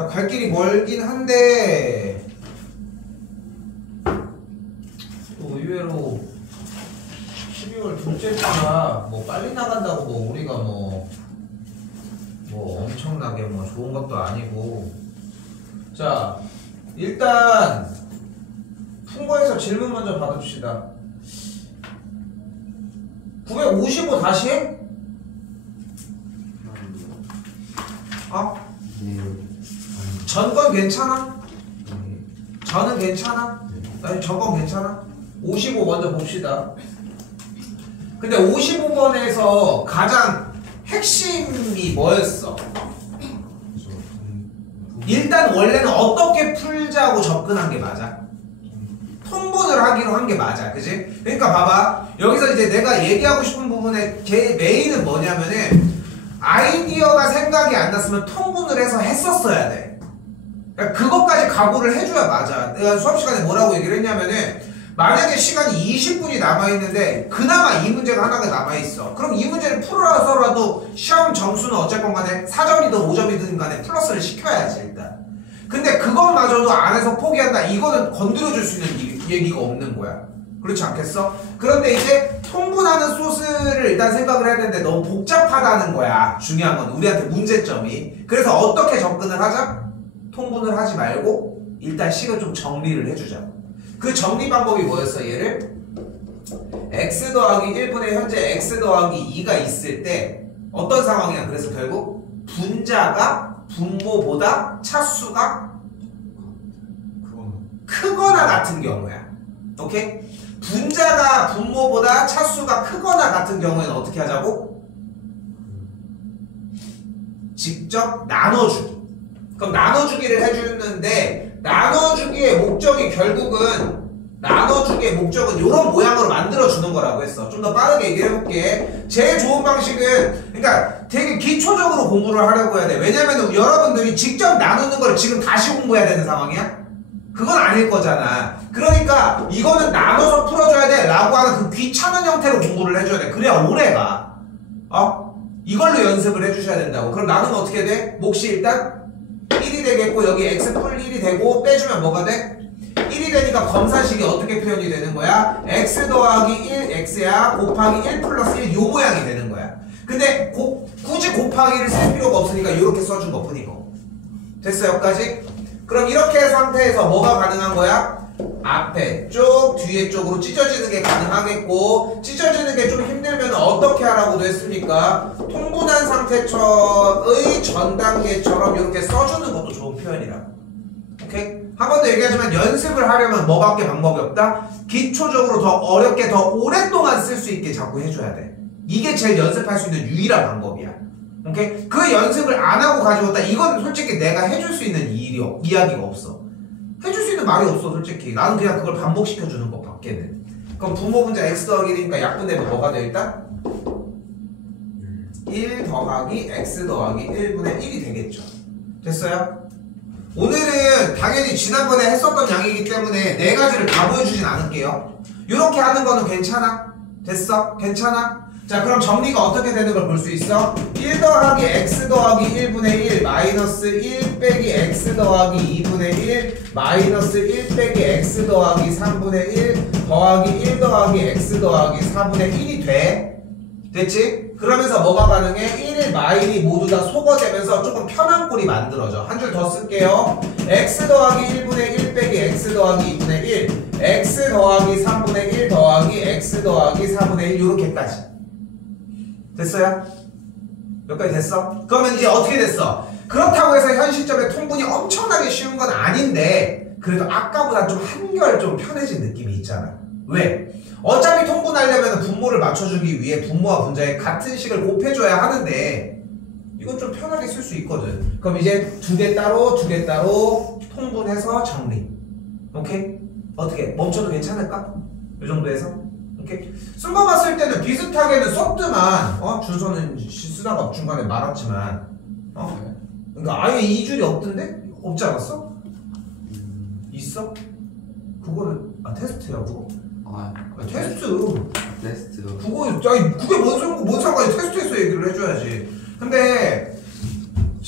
자, 갈 길이 멀긴 한데 또 의외로 12월 둘째 주라 뭐 빨리 나간다고 뭐 우리가 뭐 엄청나게 뭐 좋은 것도 아니고. 자, 일단 풍고에서 질문 먼저 받읍시다. 955 다시 해? 네. 전건 괜찮아? 네. 저는 괜찮아? 아니 저건 괜찮아? 55 먼저 봅시다. 근데 55번에서 가장 핵심이 뭐였어? 일단 원래는 어떻게 풀자고 접근한 게 맞아? 통분을 하기로 한 게 맞아, 그지? 그러니까 봐봐, 여기서 이제 내가 얘기하고 싶은 부분의 제 메인은 뭐냐면은 아이디어가 생각이 안 났으면 통분을 해서 했었어야 돼. 그러니까 그것까지 각오를 해줘야 맞아. 내가 수업 시간에 뭐라고 얘기를 했냐면은 만약에 시간이 20분이 남아있는데 그나마 이 문제가 하나가 남아있어. 그럼 이 문제를 풀어서라도 시험 점수는 어쨌건 간에 4점이든 5점이든 간에 플러스를 시켜야지 일단. 근데 그것마저도 안 해서 포기한다, 이거는 건드려줄 수 있는 얘기가 없는 거야. 그렇지 않겠어? 그런데 이제 통분하는 소스를 일단 생각을 해야 되는데 너무 복잡하다는 거야. 중요한 건 우리한테 문제점이. 그래서 어떻게 접근을 하자? 통분을 하지 말고 일단 식을 좀 정리를 해주자. 그 정리 방법이 뭐였어? 얘를 x 더하기 1분의 현재 x 더하기 2가 있을 때 어떤 상황이야? 그래서 결국 분자가 분모보다 차수가 크거나 같은 경우야. 오케이? 분자가 분모보다 차수가 크거나 같은 경우에는 어떻게 하자고? 직접 나눠주기. 그럼 나눠주기를 해주는데 나눠주기의 목적이 결국은 이런 모양으로 만들어주는 거라고 했어. 좀 더 빠르게 얘기해볼게. 제일 좋은 방식은 그러니까 되게 기초적으로 공부를 하려고 해야 돼. 왜냐면 여러분들이 직접 나누는 걸 지금 다시 공부해야 되는 상황이야? 그건 아닐 거잖아. 그러니까 이거는 나눠서 풀어줘야 돼 라고 하는 그 귀찮은 형태로 공부를 해줘야 돼. 그래야 오래가. 이걸로 연습을 해주셔야 된다고. 그럼 나누면 어떻게 돼? 몫이 일단 1이 되겠고 여기 x 풀 1이 되고 빼주면 뭐가 돼? 1이 되니까 검사식이 어떻게 표현이 되는 거야? x 더하기 1 x야 곱하기 1 플러스 1 요 모양이 되는 거야. 근데 굳이 곱하기를 쓸 필요가 없으니까 이렇게 써준 것 뿐이고. 됐어 여기까지? 그럼 이렇게 상태에서 뭐가 가능한 거야? 앞에 쪽 뒤에 쪽으로 찢어지는 게 가능하겠고, 찢어지는 게 좀 힘들면 어떻게 하라고도 했습니까? 통분한 상태의 전 단계처럼 이렇게 써주는 것도 좋은 표현이라고. 오케이? 한 번 더 얘기하지만 연습을 하려면 뭐밖에 방법이 없다? 기초적으로 더 어렵게 더 오랫동안 쓸 수 있게 자꾸 해줘야 돼. 이게 제일 연습할 수 있는 유일한 방법이야. 오케이? 그 연습을 안 하고 가져왔다, 이건 솔직히 내가 해줄 수 있는 이야기가 없어. 해줄 수 있는 말이 없어 솔직히. 나는 그냥 그걸 반복시켜주는 것 밖에는. 그럼 분모 분자 x 더하기 1이니까 약분되면 뭐가 돼 일단? 1 더하기 x 더하기 1분의 1이 되겠죠. 됐어요? 오늘은 당연히 지난번에 했었던 양이기 때문에 네 가지를 다 보여주진 않을게요. 이렇게 하는 거는 괜찮아? 됐어? 괜찮아? 자, 그럼 정리가 어떻게 되는 걸 볼 수 있어? 1 더하기 x 더하기 1분의 1 마이너스 1 빼기 x 더하기 2분의 1 마이너스 1 빼기 x 더하기 3분의 1 더하기 1 더하기 x 더하기 4분의 1이 돼. 됐지? 그러면서 뭐가 가능해? 1, 마일이 모두 다 소거되면서 조금 편한 꼴이 만들어져. 한 줄 더 쓸게요. x 더하기 1분의 1 빼기 x 더하기 2분의 1 x 더하기 3분의 1 더하기 x 더하기 4분의 1 요렇게까지. 됐어요? 여기까지 됐어? 그러면 이제 어떻게 됐어? 그렇다고 해서 현 시점에 통분이 엄청나게 쉬운 건 아닌데 그래도 아까보다 좀 한결 좀 편해진 느낌이 있잖아. 왜? 어차피 통분하려면 분모를 맞춰주기 위해 분모와 분자의 같은 식을 곱해줘야 하는데 이건 좀 편하게 쓸 수 있거든. 그럼 이제 두 개 따로 통분해서 정리. 오케이? 어떻게? 멈춰도 괜찮을까? 이 정도에서? 오케이? 쓴 거 봤을 때는 비슷하게는 썼더만 준서는 쓰다가 중간에 말았지만 그러니까 아예 이 줄이 없던데? 없지 않았어? 있어? 그거는 테스트야 그거? 테스트. 그거 아니 그게 뭔 상관이 테스트에서 얘기를 해줘야지. 근데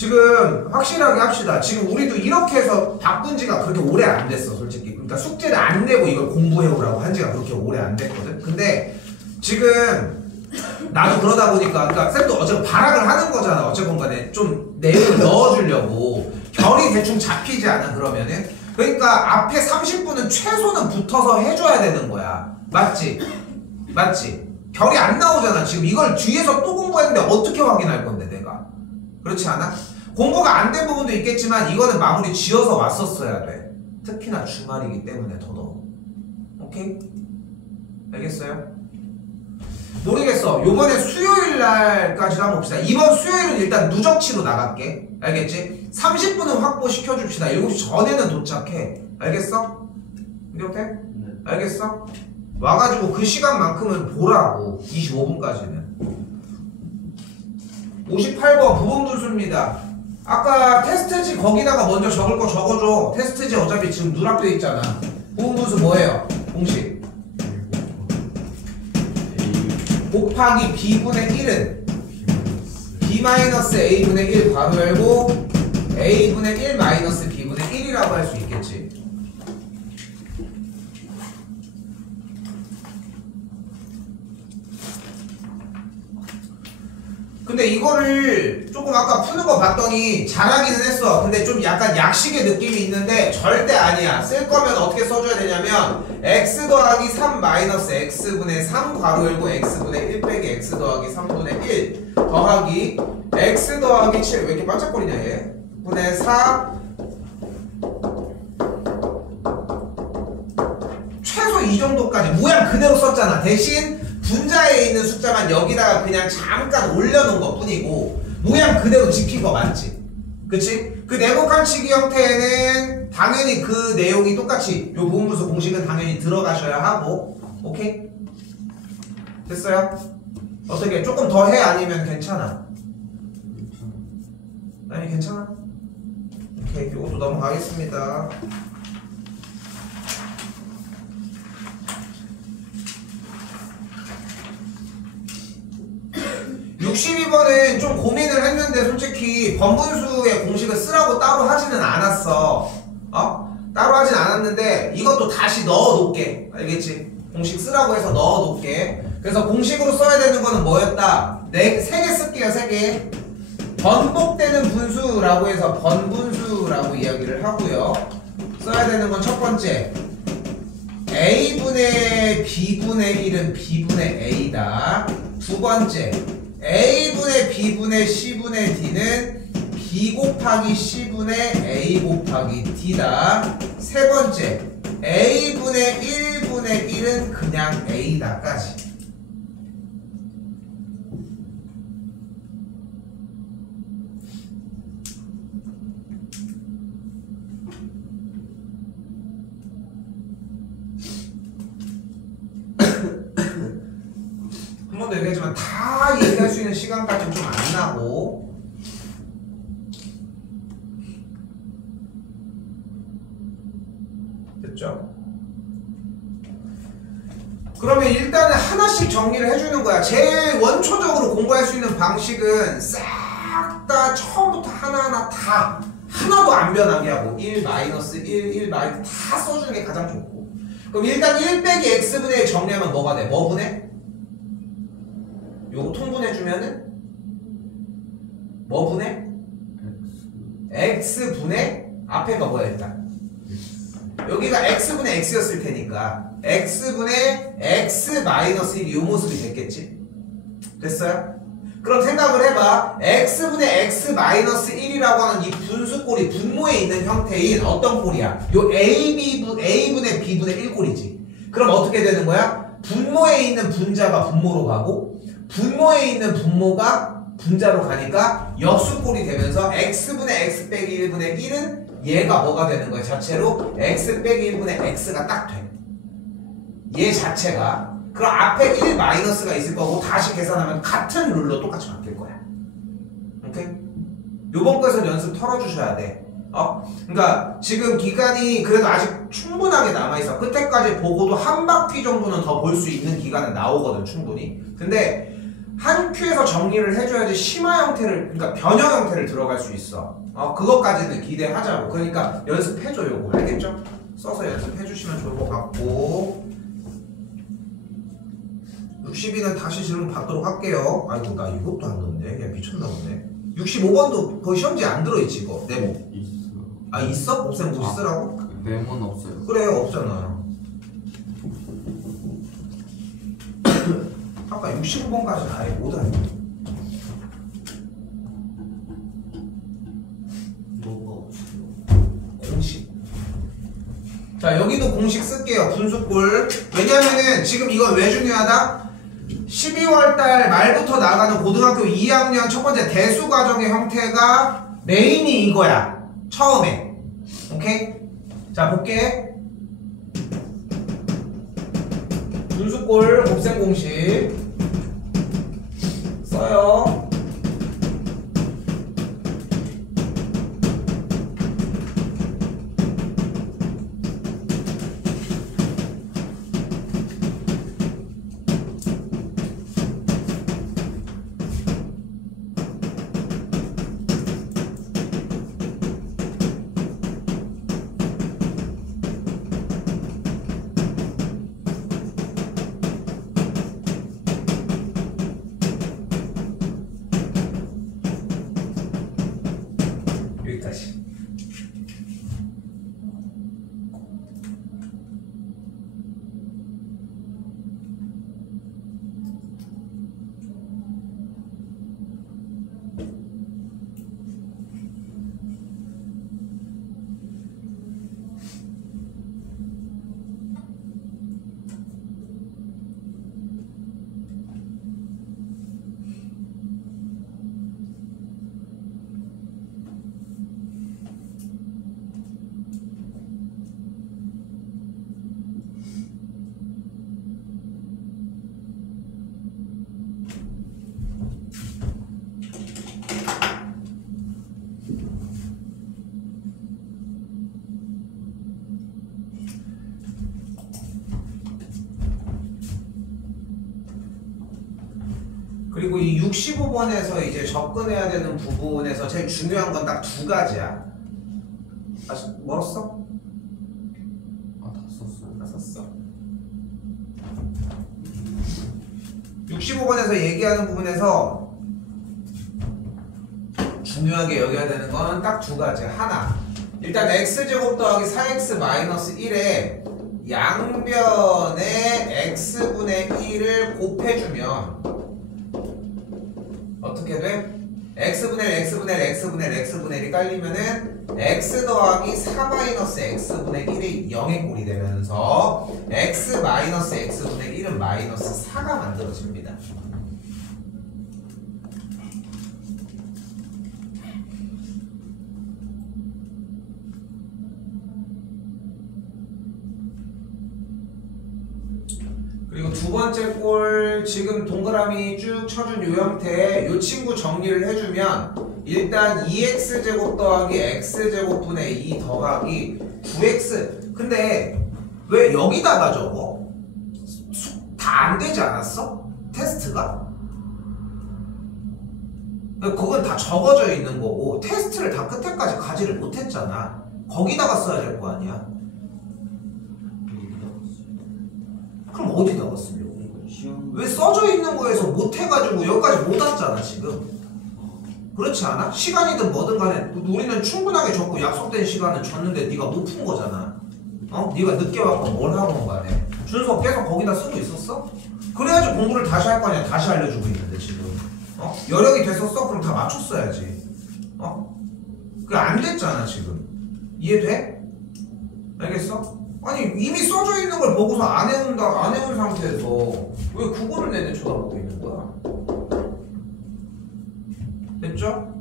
지금 확실하게 합시다. 지금 우리도 이렇게 해서 바꾼 지가 그렇게 오래 안 됐어, 솔직히. 그러니까 숙제를 안 내고 이걸 공부해오라고 한 지가 그렇게 오래 안 됐거든. 근데 지금 나도 그러다 보니까, 그러니까 쌤도 어차피 발악을 하는 거잖아. 어쨌건 간에 좀 내용을 넣어주려고. 결이 대충 잡히지 않아, 그러면은. 그러니까 앞에 30분은 최소는 붙어서 해줘야 되는 거야. 맞지? 맞지? 결이 안 나오잖아. 지금 이걸 뒤에서 또 공부했는데 어떻게 확인할 건데, 내가. 그렇지 않아? 공부가 안 된 부분도 있겠지만 이거는 마무리 지어서 왔었어야 돼. 특히나 주말이기 때문에 더더욱. 오케이? 알겠어요? 모르겠어. 요번에 수요일 날까지도 한번 봅시다. 이번 수요일은 일단 누적치로 나갈게. 알겠지? 30분은 확보시켜 줍시다. 7시 전에는 도착해. 알겠어? 이렇게? 네. 알겠어? 와가지고 그 시간만큼은 보라고. 25분까지는. 58번 부분분수입니다. 아까 테스트지 거기다가 먼저 적을 거 적어줘. 테스트지 어차피 지금 누락돼 있잖아. 부분분수 뭐예요? 공식. 곱하기 b분의 1은 b-a분의 1 괄호 열고 a분의 1 마이너스 b분의 1이라고 할 수 있겠지. 근데 이거를 조금 아까 푸는 거 봤더니 잘하기는 했어. 근데 좀 약간 약식의 느낌이 있는데 절대 아니야. 쓸 거면 어떻게 써줘야 되냐면 x 더하기 3 마이너스 x분의 3 괄호 열고 x분의 1 빼기 x 더하기 3분의 1 더하기 x 더하기 7 왜 이렇게 반짝거리냐 얘 분의 4 최소 이 정도까지 모양 그대로 썼잖아. 대신 분자에 있는 숫자만 여기다가 그냥 잠깐 올려놓은 것 뿐이고 모양 그대로 지킨 거 맞지? 그치? 그 네모칸치기 형태에는 당연히 그 내용이 똑같이 요 부분분수 공식은 당연히 들어가셔야 하고. 오케이? 됐어요? 어떻게? 조금 더 해? 아니면 괜찮아? 아니 괜찮아? 오케이, 요것도 넘어가겠습니다. 62번은 좀 고민을 했는데 솔직히 번분수의 공식을 쓰라고 따로 하지는 않았어. 따로 하진 않았는데 이것도 다시 넣어놓게. 알겠지? 공식 쓰라고 해서 넣어놓게. 그래서 공식으로 써야 되는 거는 뭐였다? 3개 쓸게요. 3개. 번복되는 분수라고 해서 번분수라고 이야기를 하고요. 써야 되는 건 첫 번째 a분의 b분의 1은 b분의 a다. 두 번째 a분의 b분의 c분의 d는 b 곱하기 c분의 a 곱하기 d다. 세 번째 a분의 1분의 1은 그냥 a다까지. 한 번도 얘기했지만 다 얘기할 수 있는 시간까지는 좀 안 나고. 됐죠? 그러면 일단은 하나씩 정리를 해주는 거야. 제일 원초적으로 공부할 수 있는 방식은 싹 다 처음부터 하나하나 다 하나도 안 변하게 하고 1, 마이너스 1, 1, 마이너스 다 써주는 게 가장 좋고. 그럼 일단 1 빼기 x분의 정리하면 뭐가 돼? 뭐 분해? 요거 통분해주면은 뭐 분해? x분의 앞에가 뭐야 일단? 여기가 x분의 x였을 테니까 x분의 x 마이너스 1이 요 모습이 됐겠지? 됐어요? 그럼 생각을 해봐. x분의 x 마이너스 1이라고 하는 이 분수꼴이 분모에 있는 형태인 어떤 꼴이야? 요 a분의 b분의 1꼴이지. 그럼 어떻게 되는 거야? 분모에 있는 분자가 분모로 가고 분모에 있는 분모가 분자로 가니까 역수꼴이 되면서 x분의 x 빼기 1분의 1은 얘가 뭐가 되는 거야? 자체로 x 빼기 1분의 x가 딱 돼. 얘 자체가. 그럼 앞에 1 마이너스가 있을 거고 다시 계산하면 같은 룰로 똑같이 바뀔 거야. 오케이? 요번 거에서 연습 털어주셔야 돼. 그러니까 지금 기간이 그래도 아직 충분하게 남아있어. 끝에까지 보고도 한 바퀴 정도는 더 볼 수 있는 기간은 나오거든 충분히. 근데 한 큐에서 정리를 해줘야지 심화 형태를, 그러니까 변형 형태를 들어갈 수 있어. 그것까지는 기대하자고. 그러니까 연습해줘 요거. 알겠죠? 써서 연습해주시면 좋을 것 같고 62는 다시 질문 받도록 할게요. 아이고 나 이것도 안 넣었네. 그냥 미쳤나 보네. 65번도 거의 시험지에 안 들어있지 이거. 네모. 있어. 아 있어? 곱셈 고시 쓰라고? 네모는 없어요. 그래 없잖아. 아까 65번까지는 아예 못 알고. 뭐가 없어요? 공식. 자 여기도 공식 쓸게요. 분수꼴. 왜냐면은 지금 이건 왜 중요하다? 12월달 말부터 나가는 고등학교 2학년 첫 번째 대수 과정의 형태가 메인이 이거야. 처음에. 오케이? 자 볼게. 분수꼴 곱셈 공식 써요. 여기까지. 그리고 이 65번에서 이제 접근해야 되는 부분에서 제일 중요한 건 딱 두 가지야. 아직 멀었어? 아, 다 썼어요. 다 썼어. 65번에서 얘기하는 부분에서 중요하게 여겨야 되는 건 딱 두 가지. 하나, 일단 x제곱 더하기 4x 마이너스 1에 양변에 x분의 1을 곱해주면 어떻게 돼? x분의 1, x분의 1, x분의 1, x분의 1이 깔리면은 x 더하기 4 마이너스 x분의 1이 0의 꼴이 되면서 x 마이너스 x분의 1은 마이너스 4가 만들어집니다. 그리고 두 번째 꼴 지금 동그라미 쭉 쳐준 요 형태 요 친구 정리를 해주면 일단 2x제곱 더하기 x제곱분의 2 더하기 9x 근데 왜 여기다가 적어? 다 안 되지 않았어? 테스트가? 그건 다 적어져 있는 거고 테스트를 다 끝에까지 가지를 못했잖아. 거기다가 써야 될 거 아니야. 그럼 어디다가 쓰려고? 왜 써져 있는 거에서 못해가지고 여기까지 못 왔잖아 지금. 그렇지 않아? 시간이든 뭐든 간에 우리는 충분하게 적고 약속된 시간은 줬는데 네가 못 푼 거잖아. 네가 늦게 왔건 뭘 하건 간에 준서 계속 거기다 쓰고 있었어? 그래야지 공부를 다시 할 거 아니야. 다시 알려주고 있는데 지금 여력이 됐었어? 그럼 다 맞췄어야지. 그게 안 됐잖아 지금. 이해돼? 알겠어? 아니 이미 써져 있는 걸 보고서 안 해온 상태에서 왜 그거를 내내 쳐다보고 있는 거야? 됐죠?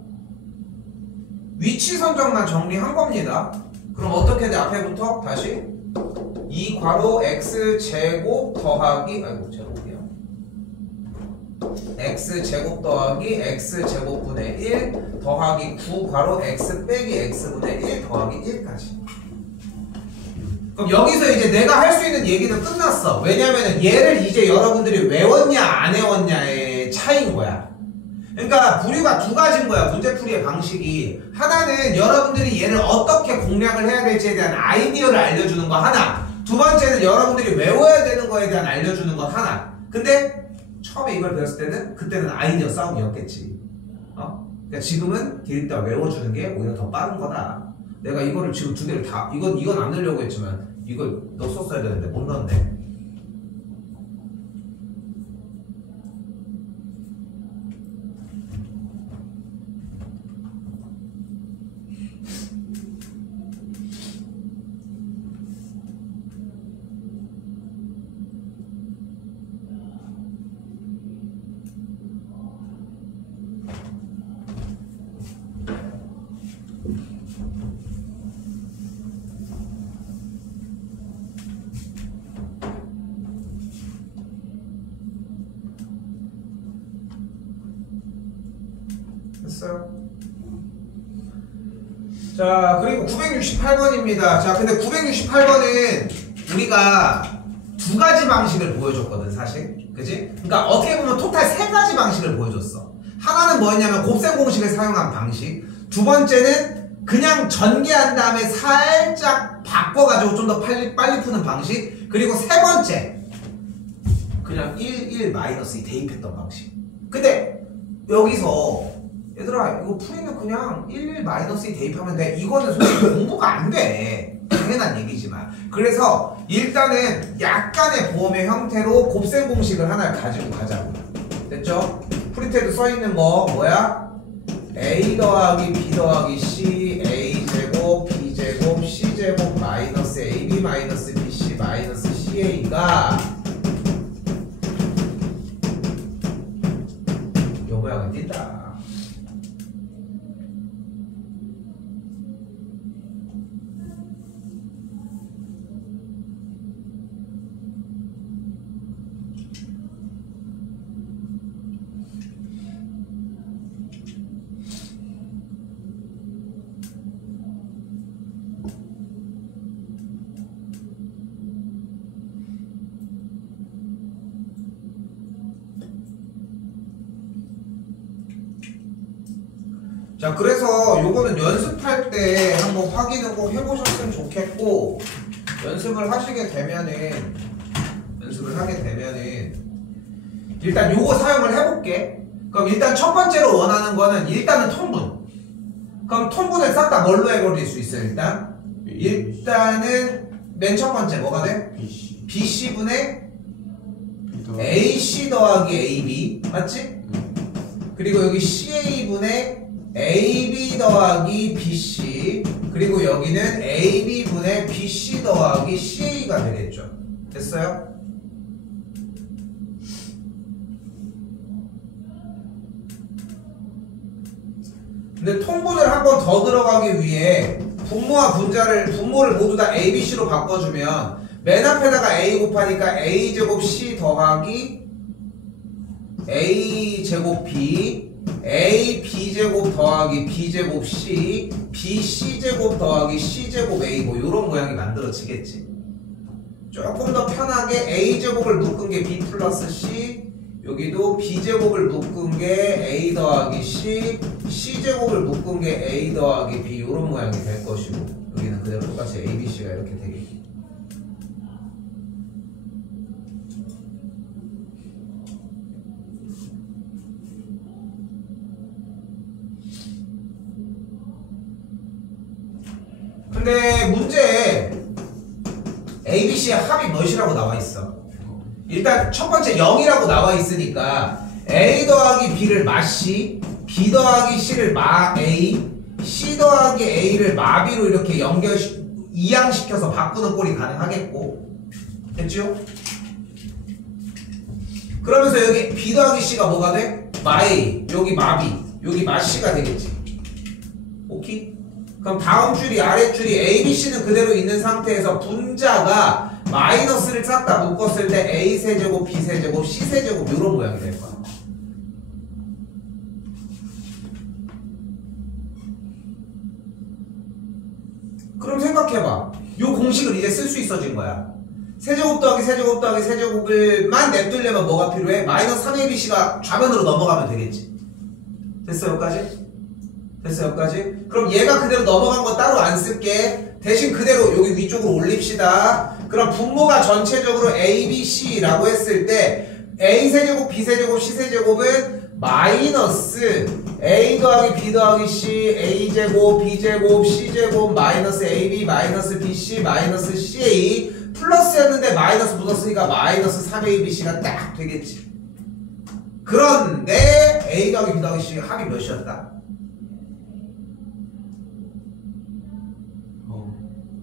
위치 선정만 정리한 겁니다. 그럼 어떻게 돼? 앞에부터 다시 2 괄호 x제곱 더하기 제곱이요. x제곱 더하기 x제곱분의 1 더하기 9 괄호 x 빼기 x분의 1 더하기 1까지. 그럼 여기서 이제 내가 할 수 있는 얘기는 끝났어. 왜냐면은 얘를 이제 여러분들이 외웠냐 안 외웠냐의 차이인 거야. 그러니까 부류가 두 가지인 거야. 문제풀이의 방식이. 하나는 여러분들이 얘를 어떻게 공략을 해야 될지에 대한 아이디어를 알려주는 거 하나. 두 번째는 여러분들이 외워야 되는 거에 대한 알려주는 것 하나. 근데 처음에 이걸 배웠을 때는 그때는 아이디어 싸움이었겠지. 그러니까 지금은 일단 외워주는 게 오히려 더 빠른 거다. 내가 이거를 지금 두 개를 다 이건 안 넣으려고 했지만 이걸 넣었어야 되는데 못 넣었네. 됐어요. 자, 그리고 968번입니다. 자, 근데 968번은 우리가 두 가지 방식을 보여줬거든, 사실. 그지? 그러니까 어떻게 보면 토탈 세 가지 방식을 보여줬어. 하나는 뭐였냐면 곱셈 공식을 사용한 방식. 두 번째는 그냥 전개한 다음에 살짝 바꿔가지고 좀 더 빨리 푸는 방식. 그리고 세 번째, 그냥 1 마이너스 대입했던 방식. 근데 여기서 얘들아 이거 풀이는 그냥 1 마이너스 대입하면 돼. 이거는 솔직히 공부가 안 돼. 당연한 얘기지만. 그래서 일단은 약간의 보험의 형태로 곱셈 공식을 하나 가지고 가자고. 됐죠? 프린트에도 써있는 거 뭐야? a 더하기 b 더하기 c a 제곱 b 제곱 c 제곱 마이너스 ab 마이너스 bc 마이너스 ca가 요 모양을 띈다. 자, 그래서 요거는 연습할 때 한번 확인을 꼭 해보셨으면 좋겠고, 연습을 하게 되면은 일단 요거 사용을 해볼게. 그럼 일단 첫 번째로 원하는 거는 일단은 통분. 그럼 통분을 싹 다 뭘로 해버릴 수 있어요? 일단은 맨 첫 번째 뭐가 돼? BC분의 AC 더하기 AB 맞지? 그리고 여기 CA분의 AB 더하기 BC, 그리고 여기는 AB분의 BC 더하기 CA가 되겠죠. 됐어요? 근데 통분을 한 번 더 들어가기 위해 분모를 모두 다 ABC로 바꿔주면 맨 앞에다가 A 곱하니까 A제곱 C 더하기 A제곱 B, A B제곱 더하기 B제곱 C, BC제곱 더하기 C제곱 A 뭐 요런 모양이 만들어지겠지. 조금 더 편하게 A제곱을 묶은 게 B 플러스 C, 여기도 B제곱을 묶은 게 A 더하기 C, C제곱을 묶은 게 A 더하기 B 요런 모양이 될 것이고, 여기는 그대로 똑같이 A, B, C가 이렇게 되겠지. 근데 문제에 ABC의 합이 몇이라고 나와 있어? 일단 첫 번째 0이라고 나와 있으니까 A 더하기 B를 마 C, B 더하기 C를 마 A, C 더하기 A를 마 B로 이렇게 이양시켜서 바꾸는 꼴이 가능하겠고, 됐죠? 그러면서 여기 B 더하기 C가 뭐가 돼? 마 A, 여기 마 B, 여기 마 C가 되겠지. 오케이? 그럼 다음 줄이 아랫줄이 ABC는 그대로 있는 상태에서 분자가 마이너스를 싹 다 묶었을 때 A세제곱, B세제곱, C세제곱 이런 모양이 될 거야. 그럼 생각해봐. 요 공식을 이제 쓸 수 있어진 거야. 세제곱 더하기 세제곱 더하기 세제곱을만 냅두려면 뭐가 필요해? 마이너스 3abc가 좌변으로 넘어가면 되겠지. 됐어 여기까지? 됐어 여기까지? 그럼 얘가 그대로 넘어간 거 따로 안 쓸게. 대신 그대로 여기 위쪽으로 올립시다. 그럼 분모가 전체적으로 abc라고 했을 때 a세제곱 b세제곱 c세제곱은 마이너스 a 더하기 b 더하기 c a제곱 b제곱 c제곱 마이너스 ab 마이너스 bc 마이너스 ca 플러스였는데 마이너스 묻었으니까 마이너스 3abc가 딱 되겠지. 그런데 a 더하기 b 더하기 c 합이 몇이었다?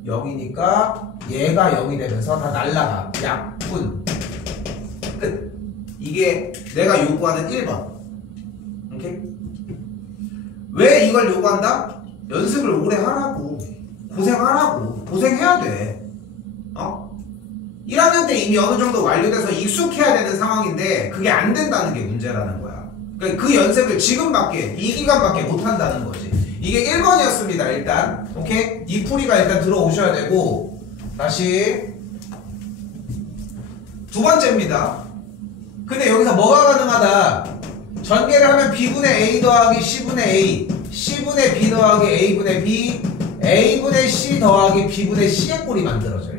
0이니까 얘가 0이 되면서 다 날라가. 약분 끝. 이게 내가 요구하는 1번. 오케이? 왜 이걸 요구한다? 연습을 오래 하라고. 고생하라고. 고생해야 돼. 1학년 때 이미 어느 정도 완료돼서 익숙해야 되는 상황인데 그게 안 된다는 게 문제라는 거야. 그러니까 그 연습을 지금밖에 이 기간밖에 못 한다는 거지. 이게 1번이었습니다. 일단 오케이? 이 풀이가 일단 들어오셔야 되고 다시 두 번째입니다. 근데 여기서 뭐가 가능하다? 전개를 하면 b분의 a 더하기 c분의 a c분의 b 더하기 a분의 b a분의 c 더하기 b분의 c의 꼴이 만들어져요.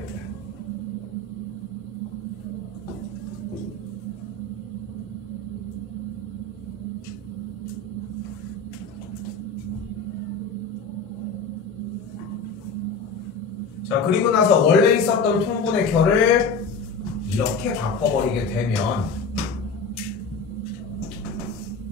자, 그리고 나서 원래 있었던 통분의 결을 이렇게 바꿔버리게 되면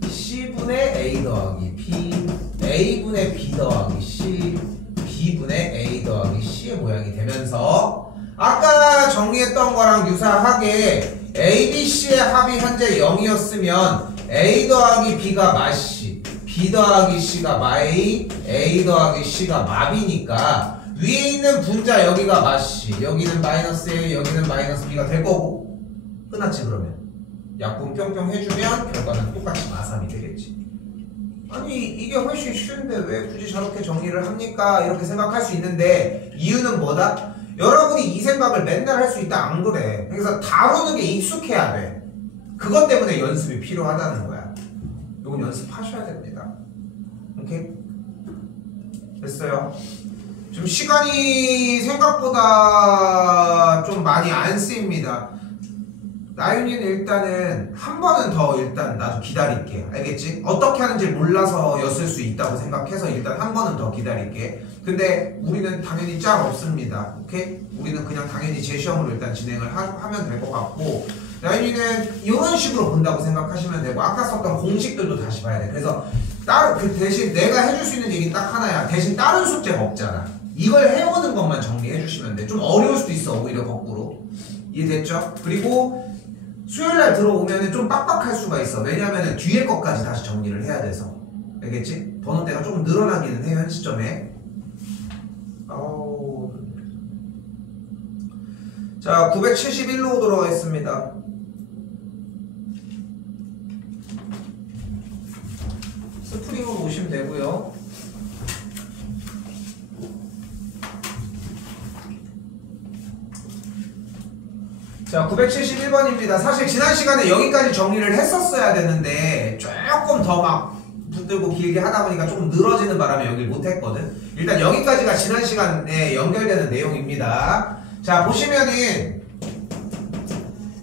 C분의 A 더하기 B, A분의 B 더하기 C, B분의 A 더하기 C의 모양이 되면서 아까 정리했던 거랑 유사하게 A, B, C의 합이 현재 0이었으면 A 더하기 B가 마C, B 더하기 C가 마A, A 더하기 C가 마B니까 위에 있는 분자 여기가 마C, 여기는 마이너스 A, 여기는 마이너스 B가 될 거고 끝났지. 그러면 약분 뿅뿅 해주면 결과는 똑같이 마3이 되겠지. 아니 이게 훨씬 쉬운데 왜 굳이 저렇게 정리를 합니까? 이렇게 생각할 수 있는데 이유는 뭐다? 여러분이 이 생각을 맨날 할 수 있다 안 그래. 그래서 다루는 게 익숙해야 돼. 그것 때문에 연습이 필요하다는 거야. 이건 연습하셔야 됩니다. 오케이? 됐어요? 좀 시간이 생각보다 좀 많이 안 쓰입니다. 나윤이는 일단은 한 번은 더 일단 나도 기다릴게. 알겠지? 어떻게 하는지 몰라서였을 수 있다고 생각해서 일단 한 번은 더 기다릴게. 근데 우리는 당연히 짤 없습니다. 오케이? 우리는 그냥 당연히 재시험으로 일단 진행을 하면 될 것 같고 나윤이는 이런 식으로 본다고 생각하시면 되고 아까 썼던 공식들도 다시 봐야 돼. 그래서 그 대신 내가 해줄 수 있는 얘기 딱 하나야. 대신 다른 숙제가 없잖아. 이걸 해오는 것만 정리해 주시면 돼. 좀 어려울 수도 있어. 오히려 거꾸로. 이해됐죠? 그리고 수요일날 들어오면 좀 빡빡할 수가 있어. 왜냐면 뒤에 것까지 다시 정리를 해야 돼서. 알겠지? 번호대가 조금 늘어나기는 해요. 현 시점에. 자, 971로 오도록 하겠습니다. 스프링으로 오시면 되고요. 자, 971번입니다. 사실 지난 시간에 여기까지 정리를 했었어야 되는데 조금 더 막 붙들고 길게 하다 보니까 조금 늘어지는 바람에 여기를 못했거든. 일단 여기까지가 지난 시간에 연결되는 내용입니다. 자, 보시면은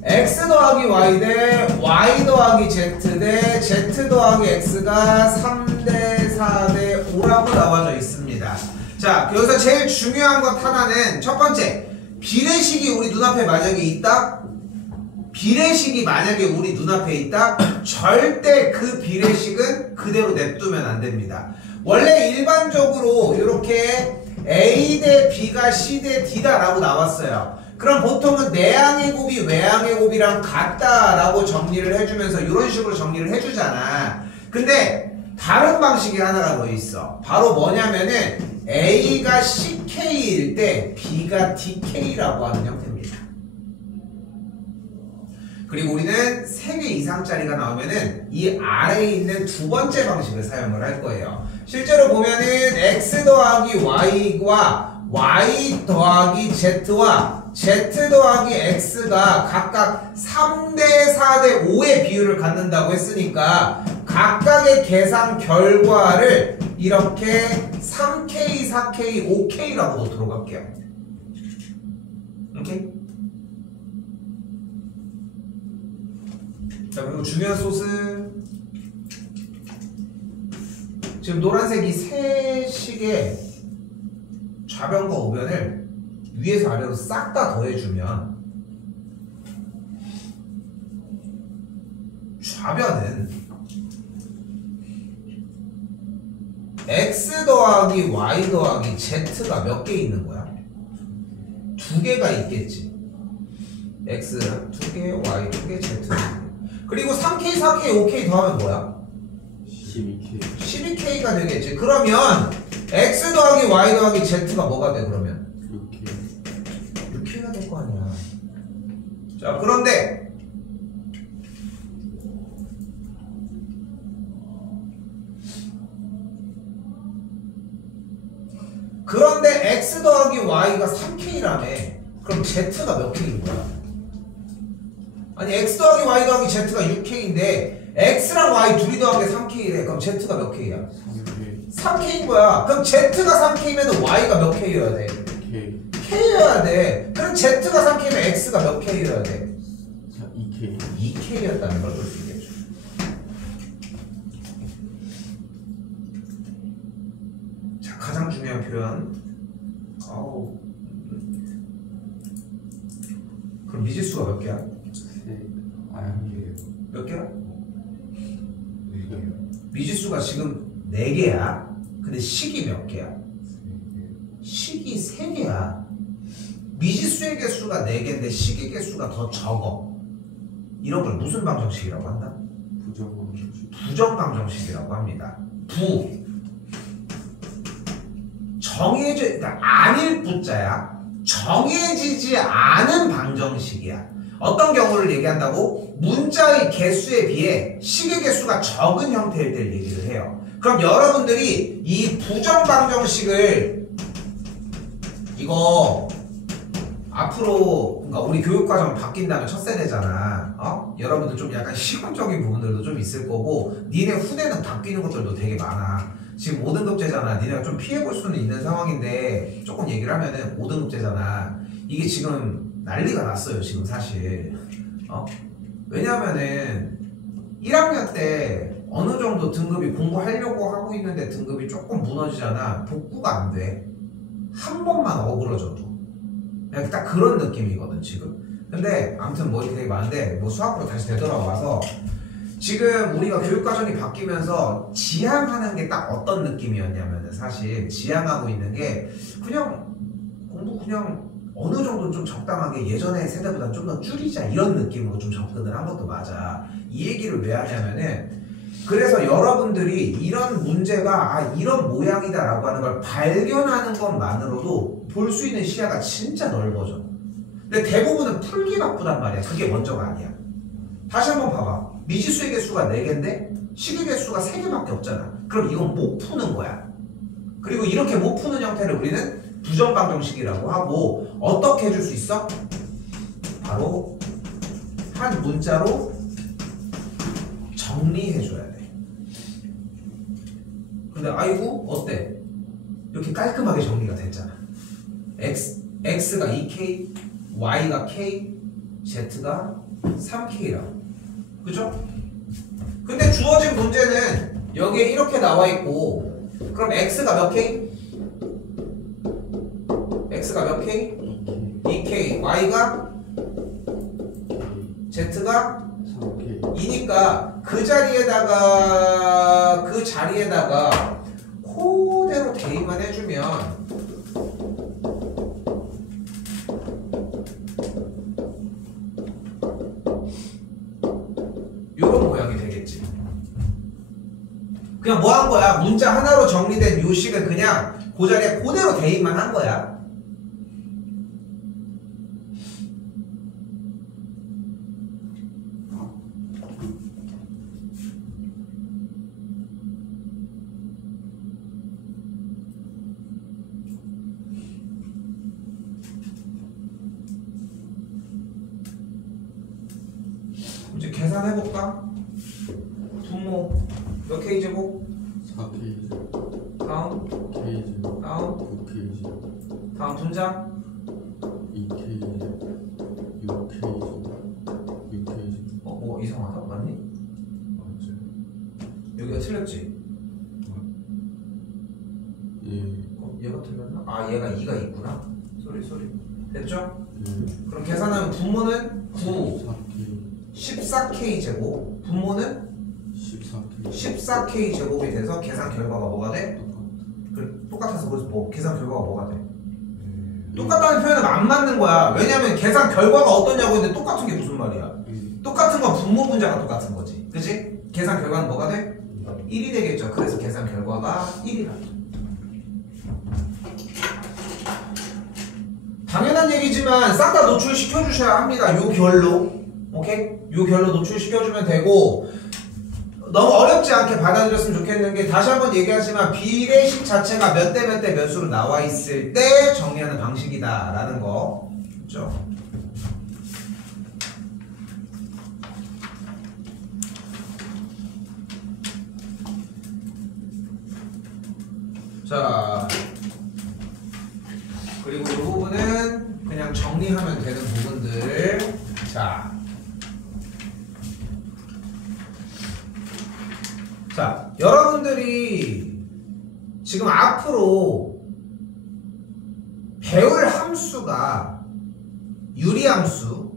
x 더하기 y 대 y 더하기 z 대 z 더하기 x가 3대 4대 5라고 나와져 있습니다. 자, 여기서 제일 중요한 것 하나는 첫 번째, 비례식이 우리 눈앞에 만약에 있다? 비례식이 만약에 우리 눈앞에 있다? 절대 그 비례식은 그대로 냅두면 안 됩니다. 원래 일반적으로 이렇게 A 대 B가 C 대 D다 라고 나왔어요. 그럼 보통은 내항의 곱이 외항의 곱이랑 같다라고 정리를 해주면서 이런 식으로 정리를 해주잖아. 근데 다른 방식이 하나가 더 있어. 바로 뭐냐면은 A가 CK일 때 B가 DK라고 하는 형태입니다. 그리고 우리는 3개 이상짜리가 나오면은 이 아래에 있는 두 번째 방식을 사용을 할 거예요. 실제로 보면은 X 더하기 Y와 y 더하기 z와 z 더하기 x가 각각 3대 4대 5의 비율을 갖는다고 했으니까 각각의 계산 결과를 이렇게 3K, 4K, 5K라고 놓도록 할게요. 오케이? 자, 그리고 중요한 소스. 지금 노란색 이 세 식의 좌변과 우변을 위에서 아래로 싹 다 더해주면 좌변은 x 더하기 y 더하기 z가 몇 개 있는 거야? 2개가 있겠지. x 2개, y 2개, z 2개. 그리고 3k, 4k, 5k 더하면 뭐야? 12K. 12k가 되겠지. 그러면 x 더하기 y 더하기 z가 뭐가 돼 그러면? 6K. 6k가 될 거 아니야. 자, 그런데 x 더하기 y가 3k라며. 그럼 z가 몇 k인 거야? 아니 x 더하기 y 더하기 z가 6k인데 x랑 y 둘이 더하기 3k래. 그럼 z가 몇 k야? 3K. 3k인 거야. 그럼 z가 3k면 y가 몇 k여야 돼? K. k여야 돼. 그럼 z가 3k면 x가 몇 k여야 돼? 2K. 2k였다는 걸 볼 수 있겠죠. 자, 가장 중요한 표현. 그럼 미지수가 몇 개야? 1개예요. 몇 개야? 4개요. 미지수가 지금 4개야. 근데 식이 몇 개야? 3개요. 식이 3개야. 미지수의 개수가 4개인데 식의 개수가 더 적어. 이런 걸 무슨 방정식이라고 한다? 부정방정식. 부정방정식이라고 합니다. 그러니까 아닐 부자야. 정해지지 않은 방정식이야. 어떤 경우를 얘기한다고? 문자의 개수에 비해 식의 개수가 적은 형태일 때를 얘기를 해요. 그럼 여러분들이 이 부정방정식을 이거 앞으로 그러니까 우리 교육과정 바뀐다면 첫 세대잖아. 여러분들 좀 약간 시간적인 부분들도 좀 있을 거고 니네 후대는 바뀌는 것들도 되게 많아. 지금 5등급제잖아. 니네가 좀 피해볼 수는 있는 상황인데 조금 얘기를 하면은 5등급제잖아. 이게 지금 난리가 났어요. 지금 사실. 왜냐면은 1학년 때 어느 정도 등급이 공부하려고 하고 있는데 등급이 조금 무너지잖아. 복구가 안 돼. 한 번만 어그러져도. 그냥 딱 그런 느낌이거든 지금. 근데 아무튼 뭐 이렇게 되게 많은데 뭐 수학으로 다시 되돌아와서 지금 우리가 교육과정이 바뀌면서 지향하는 게 딱 어떤 느낌이었냐면은 사실 지향하고 있는 게 그냥 공부 그냥 어느 정도 좀 적당하게 예전의 세대보다 좀 더 줄이자 이런 느낌으로 좀 접근을 한 것도 맞아. 이 얘기를 왜 하냐면은 그래서 여러분들이 이런 문제가 이런 모양이다 라고 하는 걸 발견하는 것만으로도 볼 수 있는 시야가 진짜 넓어져. 근데 대부분은 풀기 바쁘단 말이야. 그게 먼저가 아니야. 다시 한번 봐봐. 미지수의 개수가 4개인데 식의 개수가 3개밖에 없잖아. 그럼 이건 못 푸는 거야. 그리고 이렇게 못 푸는 형태를 우리는 부정방정식이라고 하고 어떻게 해줄 수 있어? 바로 한 문자로 정리해줘야 돼. 근데 아이고 어때? 이렇게 깔끔하게 정리가 됐잖아. x가 2k, y가 k, z가 3k라고. 그죠? 근데 주어진 문제는 여기에 이렇게 나와 있고 그럼 x가 몇 k? x가 몇 k? 2k. y가? z가? 3K. 2니까 그 자리에다가 그대로 대입만 해주면 요런 모양이 되겠지. 그냥 뭐 한 거야? 문자 하나로 정리된 요 식을 그냥 그 자리에 그대로 대입만 한 거야. 계산해볼까? 분모 몇 K제곱? 4K 다음 K 다음 9K 다음 분자 2K 6K 6K 뭐 이상하다 맞니? 맞지? 여기가 틀렸지? 예. 얘가 틀렸나? 아 얘가 2가 있구나 소리 됐죠? 예. 그럼 계산하면 분모는 9 4K 14K 제곱 분모는 14K 14K 제곱이 돼서 계산 결과가 뭐가 돼? 똑같아서 그래서 뭐 계산 결과가 뭐가 돼? 똑같다는 표현은 안 맞는 거야. 왜냐면 계산 결과가 어떠냐고 했는데 똑같은 게 무슨 말이야? 똑같은 건 분모 분자가 똑같은 거지. 그치? 계산 결과는 뭐가 돼? 1이 되겠죠. 그래서 계산 결과가 1이라. 당연한 얘기지만 싹 다 노출시켜 주셔야 합니다. 요 결로. 오케이? 요 결로 노출시켜주면 되고 너무 어렵지 않게 받아들였으면 좋겠는 게 다시 한번 얘기하지만 비례식 자체가 몇 대 몇 대 몇으로 나와 있을 때 정리하는 방식이다 라는 거 그렇죠? 자 그리고 이 부분은 그냥 정리하면 되는 부분들 자, 여러분들이 지금 앞으로 배울 함수가 유리함수,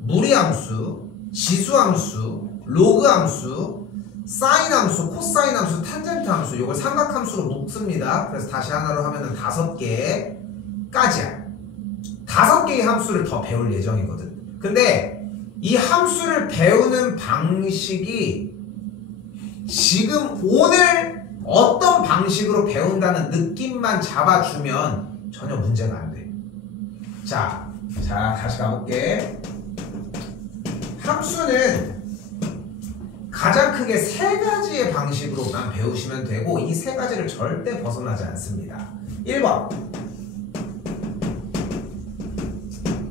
무리함수, 지수함수, 로그함수, 사인함수, 코사인함수, 탄젠트함수 이걸 삼각함수로 묶습니다. 그래서 다시 하나로 하면은 5개까지야. 5개의 함수를 더 배울 예정이거든. 근데 이 함수를 배우는 방식이 지금 오늘 어떤 방식으로 배운다는 느낌만 잡아주면 전혀 문제가 안 돼. 자, 다시 가볼게. 함수는 가장 크게 3가지의 방식으로만 배우시면 되고 이 3가지를 절대 벗어나지 않습니다. 1번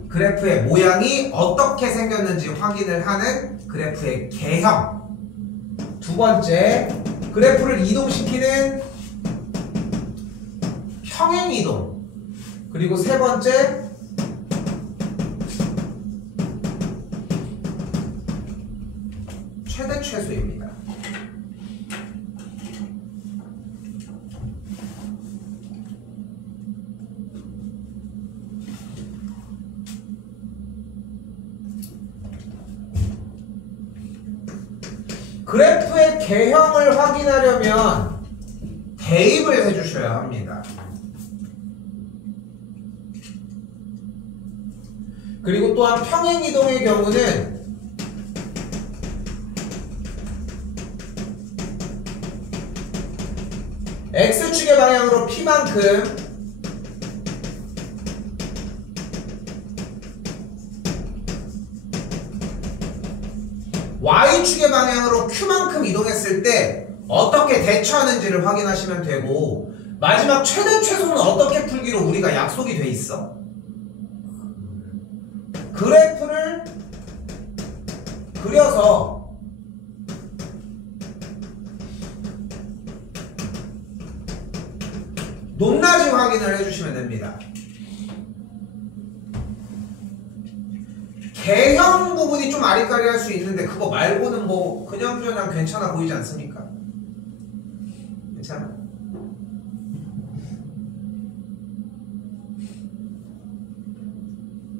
그래프의 모양이 어떻게 생겼는지 확인을 하는 그래프의 개형. 2번째, 그래프를 이동시키는 평행이동. 그리고 3번째, 최대 최소입니다. 그래프의 개형을 확인하려면 대입을 해주셔야 합니다. 그리고 또한 평행이동의 경우는 X축의 방향으로 P만큼 Y축의 방향으로 Q만큼 이동했을 때 어떻게 대처하는지를 확인하시면 되고 마지막 최대 최소는 어떻게 풀기로 우리가 약속이 돼 있어? 그래프를 그려서 높낮이 확인을 해주시면 됩니다. 개형 부분이 좀 아리까리할 수 있는데 그거 말고는 뭐 그냥저냥 괜찮아 보이지 않습니까? 괜찮아?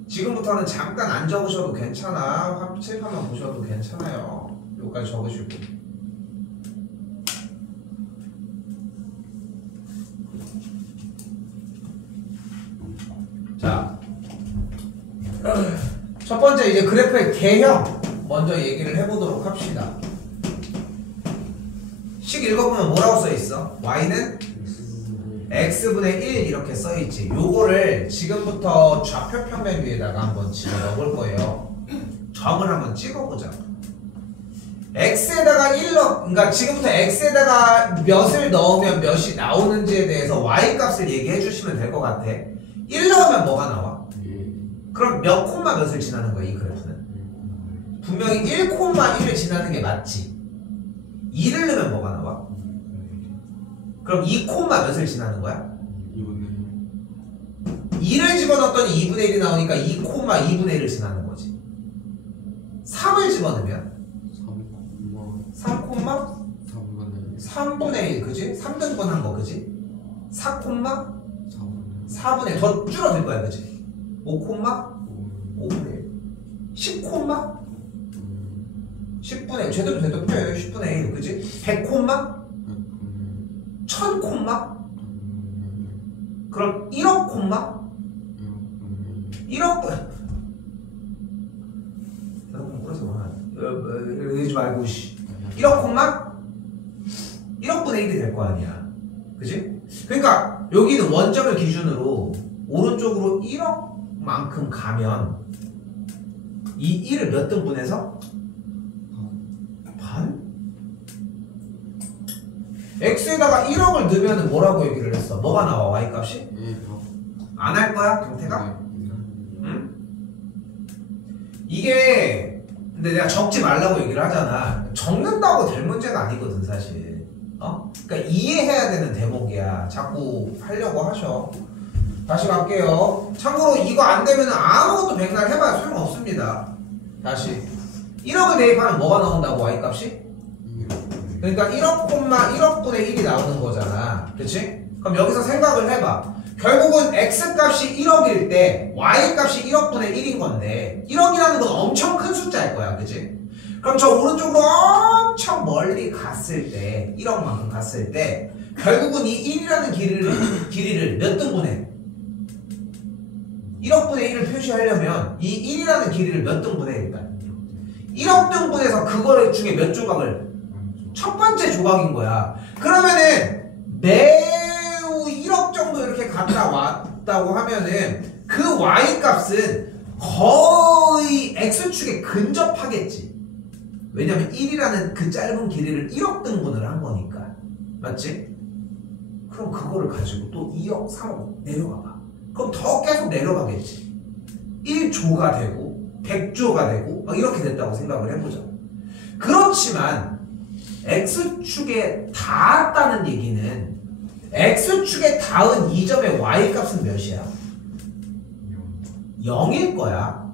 지금부터는 잠깐 안 적으셔도 괜찮아. 칠판만 보셔도 괜찮아요. 여기까지 적으시고. 자, 첫 번째 이제 그래프의 개형 먼저 얘기를 해보도록 합시다. 식 읽어보면 뭐라고 써있어? y는 x분의 1 이렇게 써있지. 요거를 지금부터 좌표 평면 위에다가 한번 집어넣을 거예요. 점을 한번 찍어보자. x에다가 1 그러니까 지금부터 x에다가 몇을 넣으면 몇이 나오는지에 대해서 y 값을 얘기해 주시면 될 것 같아. 1 넣으면 뭐가 나와? 그럼 몇 콤마 몇을 지나는 거야 이 그래프는? 분명히 1,1을 지나는 게 맞지. 2를 넣으면 뭐가 나와? 그럼 2, 몇을 지나는 거야? 2분의 2를 집어넣었더니 2분의 1이 나오니까 2, 2분의 1을 지나는 거지. 3을 집어넣으면 3,3분의 1, 그지? 3등분 한 거, 그지? 4,4분의 1, 더 줄어들 거야, 그지? 5,5분의 1, 10,10분의 1, 제대로 대답해. 10분의 1, 그지? 100, 1000, 그럼 1억, 1억, 여러분 물어서 뭐 이러지 말고 1억, 1억분의 1이 될 거 아니야, 그지? 그러니까 여기는 원점을 기준으로 오른쪽으로 1억만큼 가면 이 1을 몇 등분해서? 반? x에다가 1억을 넣으면 뭐라고 얘기를 했어? 뭐가 나와, y값이? 안 할 거야, 경태가? 응? 이게 근데 내가 적지 말라고 얘기를 하잖아. 적는다고 될 문제가 아니거든, 사실. 그러니까 이해해야 되는 대목이야. 자꾸 하려고 하셔. 다시 갈게요. 참고로 이거 안 되면 아무것도 백날 해봐야 소용없습니다. 다시 1억을 대입하면 뭐가 나온다고, y값이? 그러니까 1억분의 1이 나오는 거잖아, 그치? 그럼 여기서 생각을 해봐. 결국은 x값이 1억일 때 y값이 1억분의 1인 건데 1억이라는 건 엄청 큰 숫자일 거야, 그치? 그럼 저 오른쪽으로 엄청 멀리 갔을 때 1억만큼 갔을 때 결국은 이 1이라는 길이를 몇 등분해? 1억분의 1을 표시하려면 이 1이라는 길이를 몇 등분해? 일단 1억 등분해서 그거 중에 몇 조각을? 첫 번째 조각인 거야. 그러면은 매우 1억 정도 이렇게 갔다 왔다고 하면은 그 y값은 거의 x축에 근접하겠지. 왜냐면 1이라는 그 짧은 길이를 1억 등분을 한 거니까. 맞지? 그럼 그거를 가지고 또 2억, 3억 내려가 봐. 그럼 더 계속 내려가겠지. 1조가 되고 100조가 되고 막 이렇게 됐다고 생각을 해보자. 그렇지만 x축에 닿았다는 얘기는 x축에 닿은 이 점의 y값은 몇이야? 0일 거야.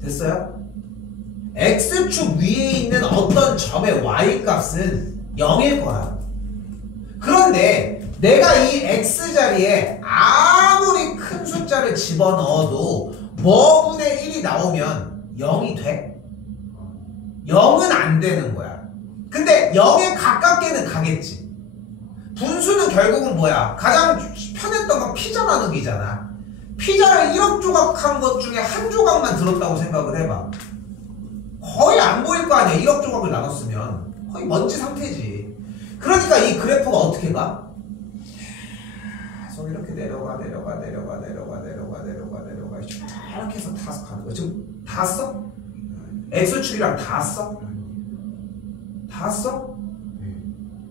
됐어요? x축 위에 있는 어떤 점의 y값은 0일 거야. 그런데 내가 이 x자리에 아무리 큰 숫자를 집어넣어도 뭐분의 1이 나오면 0이 돼? 0은 안 되는 거야. 근데 0에 가깝게는 가겠지. 분수는 결국은 뭐야? 가장 편했던 건 피자 나누기잖아. 피자를 1억 조각 한 것 중에 한 조각만 들었다고 생각을 해봐. 거의 안 보일 거 아니야. 1억 조각을 나눴으면 거의 먼지 상태지. 그러니까 이 그래프가 어떻게 가? 계속 이렇게 내려가 이렇게 해서 다 가는 거야. 지금 다 왔어? x축이랑 다 왔어? 다 왔어?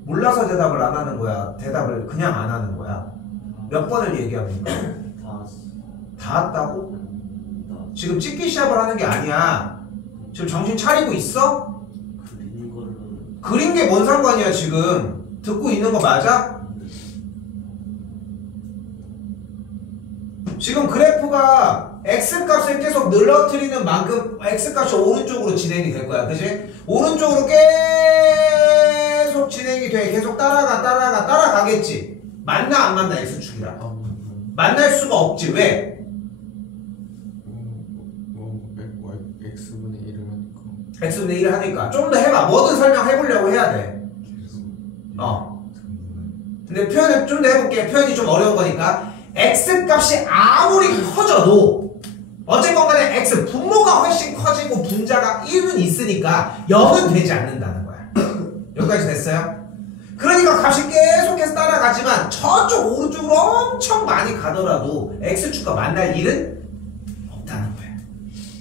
몰라서 대답을 안 하는 거야? 대답을 그냥 안 하는 거야? 몇 번을 얘기합니까? 다 왔다고? 지금 찍기 시합을 하는 게 아니야. 지금 정신 차리고 있어? 그린 게 뭔 상관이야 지금. 듣고 있는 거 맞아? 지금 그래프가 x값을 계속 늘어뜨리는 만큼 x값이 오른쪽으로 진행이 될 거야. 그치? 오른쪽으로 계속 진행이 돼. 계속 따라가겠지. 맞나 안 맞나 x축이랑? 만날 수가 없지. 왜? x분의 1을 하니까. x분의 1을 하니까. 좀 더 해봐. 뭐든 설명해보려고 해야 돼. 근데 표현을 좀 더 해볼게. 표현이 좀 어려운 거니까. x값이 아무리 커져도 어쨌건 간에 x 분모가 훨씬 커지고 분자가 1은 있으니까 0은 되지 않는다는 거야. 여기까지 됐어요? 그러니까 값이 계속해서 따라가지만 저쪽 오른쪽으로 엄청 많이 가더라도 x축과 만날 일은 없다는 거야.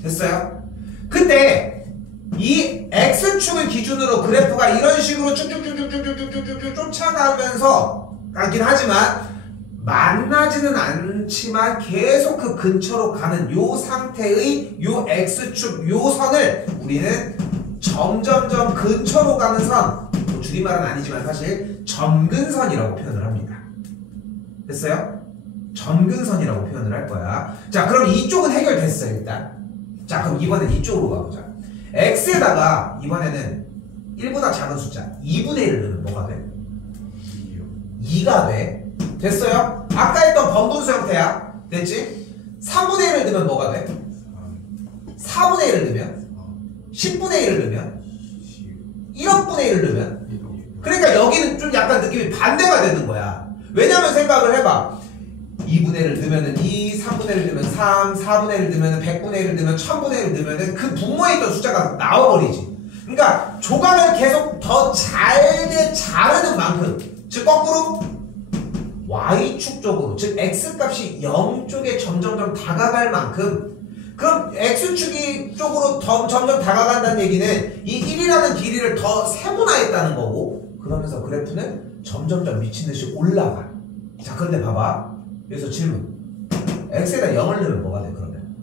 됐어요? 근데 이 x축을 기준으로 그래프가 이런 식으로 쭉쭉쭉쭉쭉쭉쭉쭉 쫓아가면서 가긴 하지만 만나지는 않지만 계속 그 근처로 가는 요 상태의 요 X축 요 선을 우리는 점점점 근처로 가는 선, 뭐 줄임말은 아니지만 사실 점근선이라고 표현을 합니다. 됐어요? 점근선이라고 표현을 할 거야. 자, 그럼 이쪽은 해결됐어요, 일단. 자, 그럼 이번엔 이쪽으로 가보자. X에다가 이번에는 1보다 작은 숫자 2분의 1을 넣으면 뭐가 돼? 2가 돼. 됐어요? 아까 했던 번분수 형태야. 됐지? 3분의 1을 넣으면 뭐가 돼? 4분의 1을 넣으면? 10분의 1을 넣으면? 1억분의 1을 넣으면? 그러니까 여기는 좀 약간 느낌이 반대가 되는 거야. 왜냐면 생각을 해봐. 2분의 1을 넣으면 2, 3분의 1을 넣으면 3, 4분의 1을 넣으면 100분의 1을 넣으면 1000분의 1을 넣으면 그 분모에 있던 숫자가 나와버리지. 그러니까 조각을 계속 더 잘게 자르는 만큼, 즉 거꾸로 Y축 쪽으로, 즉 X값이 0 쪽에 점점점 다가갈 만큼, 그럼 X축이 쪽으로 점점 다가간다는 얘기는 이 1이라는 길이를 더 세분화했다는 거고, 그러면서 그래프는 점점점 미친듯이 올라가. 자, 그런데 봐봐. 여기서 질문. X에다 0을 넣으면 뭐가 돼, 그러면?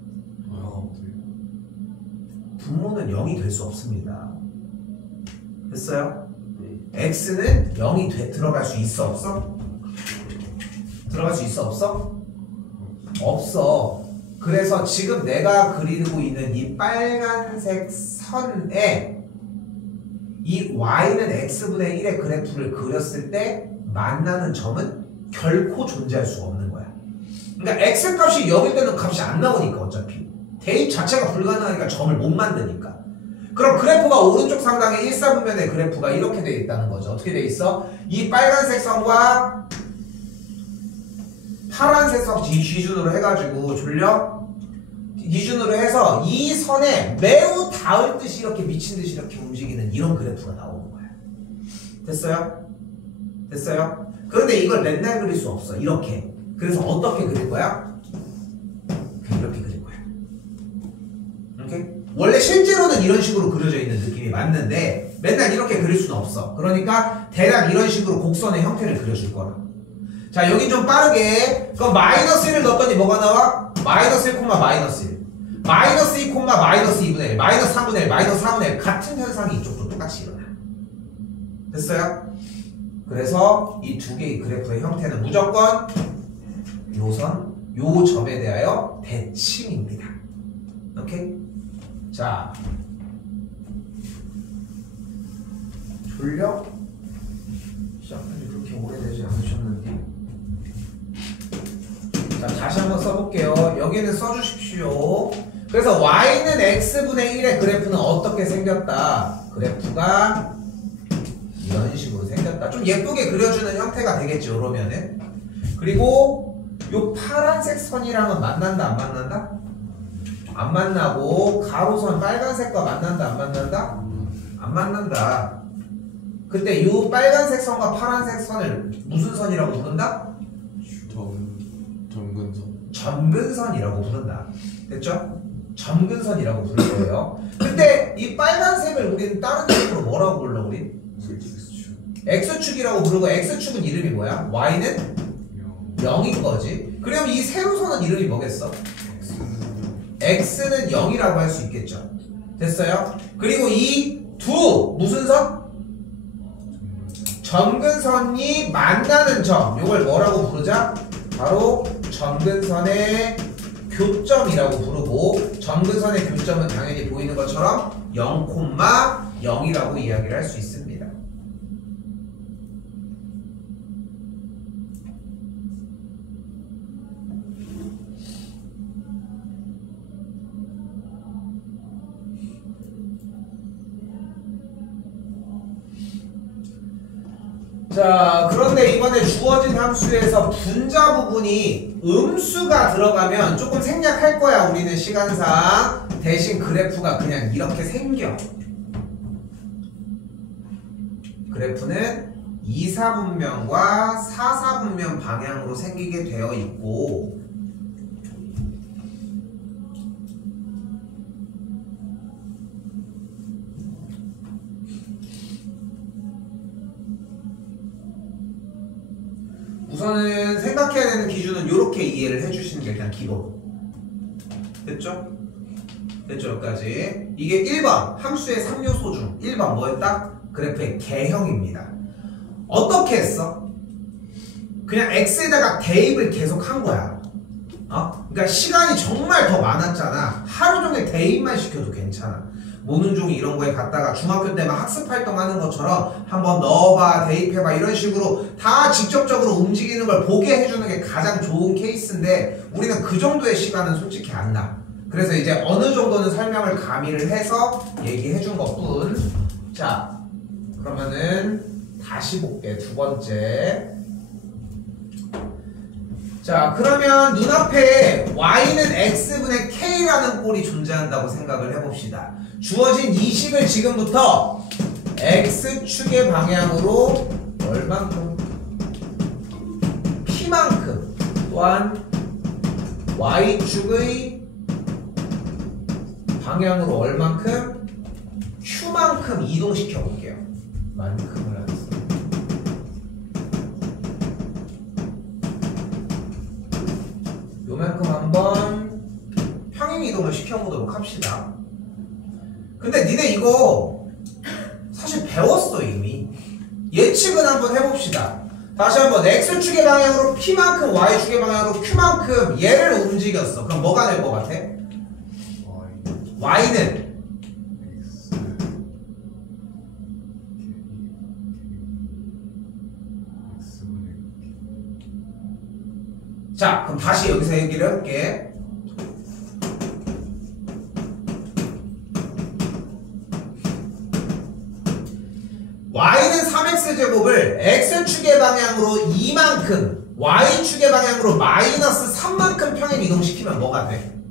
분모는 0이 될 수 없습니다. 됐어요? X는 0이 들어갈 수 있어, 없어? 들어갈 수 있어, 없어? 없어. 그래서 지금 내가 그리고 있는 이 빨간색 선에 이 Y는 X분의 1의 그래프를 그렸을 때 만나는 점은 결코 존재할 수가 없는 거야. 그러니까 X값이 0일 때는 값이 안 나오니까 어차피. 대입 자체가 불가능하니까 점을 못 만드니까. 그럼 그래프가 오른쪽 상단에 1사분면의 그래프가 이렇게 돼 있다는 거죠. 어떻게 돼 있어? 이 빨간색 선과 파란색 선 기준으로 해가지고 기준으로 해서 이 선에 매우 닿을 듯이 이렇게 미친 듯이 이렇게 움직이는 이런 그래프가 나오는 거야. 됐어요? 됐어요? 그런데 이걸 맨날 그릴 수 없어. 이렇게. 그래서 어떻게 그릴 거야? 이렇게 그릴 거야. 오케이? 원래 실제로는 이런 식으로 그려져 있는 느낌이 맞는데 맨날 이렇게 그릴 수는 없어. 그러니까 대략 이런 식으로 곡선의 형태를 그려줄 거라. 자, 여기 좀 빠르게. 그럼 마이너스 1을 넣었더니 뭐가 나와? 마이너스 1, 마이너스 1. 마이너스 2, 마이너스 2분의 1. 마이너스 3분의 1, 마이너스 4분의 1. 같은 현상이 이쪽도 똑같이 일어나. 됐어요? 그래서 이 두 개의 그래프의 형태는 무조건 요 선, 요 점에 대하여 대칭입니다. 오케이? 자, 졸려? 시작한 지 그렇게 오래되지 않으셨는데. 자, 다시 한번 써볼게요. 여기는 써주십시오. 그래서 Y는 X분의 1의 그래프는 어떻게 생겼다? 그래프가 이런 식으로 생겼다. 좀 예쁘게 그려주는 형태가 되겠죠, 그러면은. 그리고 요 파란색 선이랑은 만난다, 안 만난다? 안 만나고, 가로선 빨간색과 만난다, 안 만난다? 안 만난다. 그때 요 빨간색 선과 파란색 선을 무슨 선이라고 부른다? 점근선. 점근선이라고 부른다. 됐죠? 점근선이라고 부를 거예요. 근데 이 빨간색을 우리는 다른 이름으로 뭐라고 불러, 우리? X축이라고 부르고, X축은 이름이 뭐야? Y는 0인 거지. 그럼 이 세로선은 이름이 뭐겠어? X는 0이라고 할 수 있겠죠. 됐어요? 그리고 이 두 무슨 선? 점근선이 만나는 점, 이걸 뭐라고 부르자? 바로 점근선의 교점이라고 부르고, 점근선의 교점은 당연히 보이는 것처럼 0,0이라고 이야기를 할 수 있습니다. 자, 그런데 이번에 주어진 함수에서 분자 부분이 음수가 들어가면 조금 생략할 거야, 우리는 시간상. 대신 그래프가 그냥 이렇게 생겨. 그래프는 2사분면과 4사분면 방향으로 생기게 되어 있고, 우선은 생각해야 되는 함수는 이렇게 이해를 해주시는 게 일단 기본. 됐죠? 됐죠? 여기까지. 이게 1번 함수의 3요소 중 1번 뭐였다? 그래프의 개형입니다. 어떻게 했어? 그냥 x에다가 대입을 계속 한 거야. 그러니까 시간이 정말 더 많았잖아. 하루 종일 대입만 시켜도 괜찮아. 모눈종이 이런 거에 갔다가 중학교 때만 학습활동 하는 것처럼 한번 넣어봐, 대입해봐 이런 식으로 다 직접적으로 움직이는 걸 보게 해주는 게 가장 좋은 케이스인데 우리는 그 정도의 시간은 솔직히 안 나. 그래서 이제 어느 정도는 설명을 가미를 해서 얘기해 준 것뿐. 자, 그러면은 다시 볼게. 두 번째. 자, 그러면 눈앞에 y는 x분의 k라는 꼴이 존재한다고 생각을 해봅시다. 주어진 이 식을 지금부터 x축의 방향으로 얼만큼? p만큼 또한 y축의 방향으로 얼만큼? q만큼 이동시켜 볼게요. 만큼을 하겠습니다. 요만큼 한번 평행 이동을 시켜보도록 합시다. 근데 니네 이거 사실 배웠어 이미. 예측은 한번 해봅시다. 다시 한번 x축의 방향으로 p만큼 y축의 방향으로 q만큼 얘를 움직였어. 그럼 뭐가 될 것 같아? y는 자, 그럼 다시 여기서 얘기를 해볼게. y는 3x제곱을 x축의 방향으로 2만큼 y축의 방향으로 마이너스 3만큼 평행 이동시키면 뭐가 돼?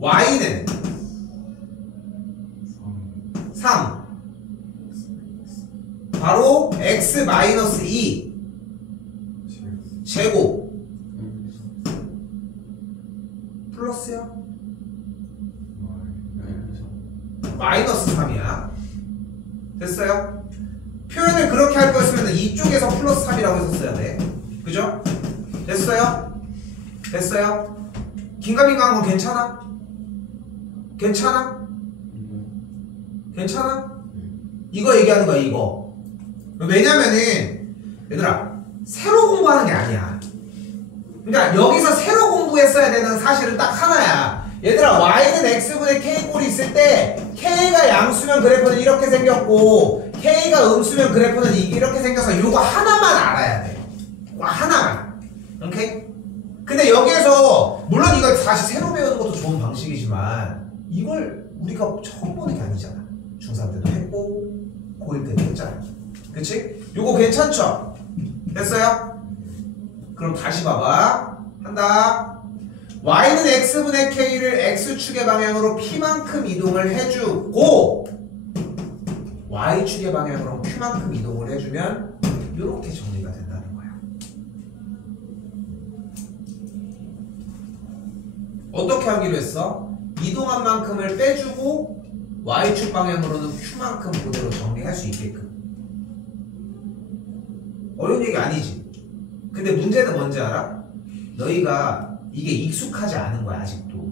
y는 3 바로 x 마이너스 2 제곱 플러스야? 마이너스 3이야. 됐어요? 표현을 그렇게 할 거였으면 이쪽에서 플러스 3이라고 했었어야 돼. 그죠? 됐어요? 됐어요? 긴가민가한 건 괜찮아? 괜찮아? 괜찮아? 이거 얘기하는 거야 이거. 왜냐면은 얘들아 새로 공부하는 게 아니야. 그러니까 여기서 새로 공부했어야 되는 사실은 딱 하나야. 얘들아 y는 x분의 k 꼴이 있을 때 k가 양수면 그래프는 이렇게 생겼고 k가 음수면 그래프는 이렇게 생겨서 요거 하나만 알아야 돼. 하나만. 오케이? 근데 여기에서 물론 이거 다시 새로 배우는 것도 좋은 방식이지만 이걸 우리가 처음 보는 게 아니잖아. 중3 때도 했고 고1 때도 했잖아. 그치? 요거 괜찮죠? 됐어요? 그럼 다시 봐봐. 한다. y는 x분의 k를 x축의 방향으로 p만큼 이동을 해주고 y축의 방향으로 q만큼 이동을 해주면 이렇게 정리가 된다는 거야. 어떻게 하기로 했어? 이동한 만큼을 빼주고 y축 방향으로는 q만큼 그대로 정리할 수 있게끔. 어려운 얘기 아니지? 근데 문제는 뭔지 알아? 너희가 이게 익숙하지 않은 거야 아직도.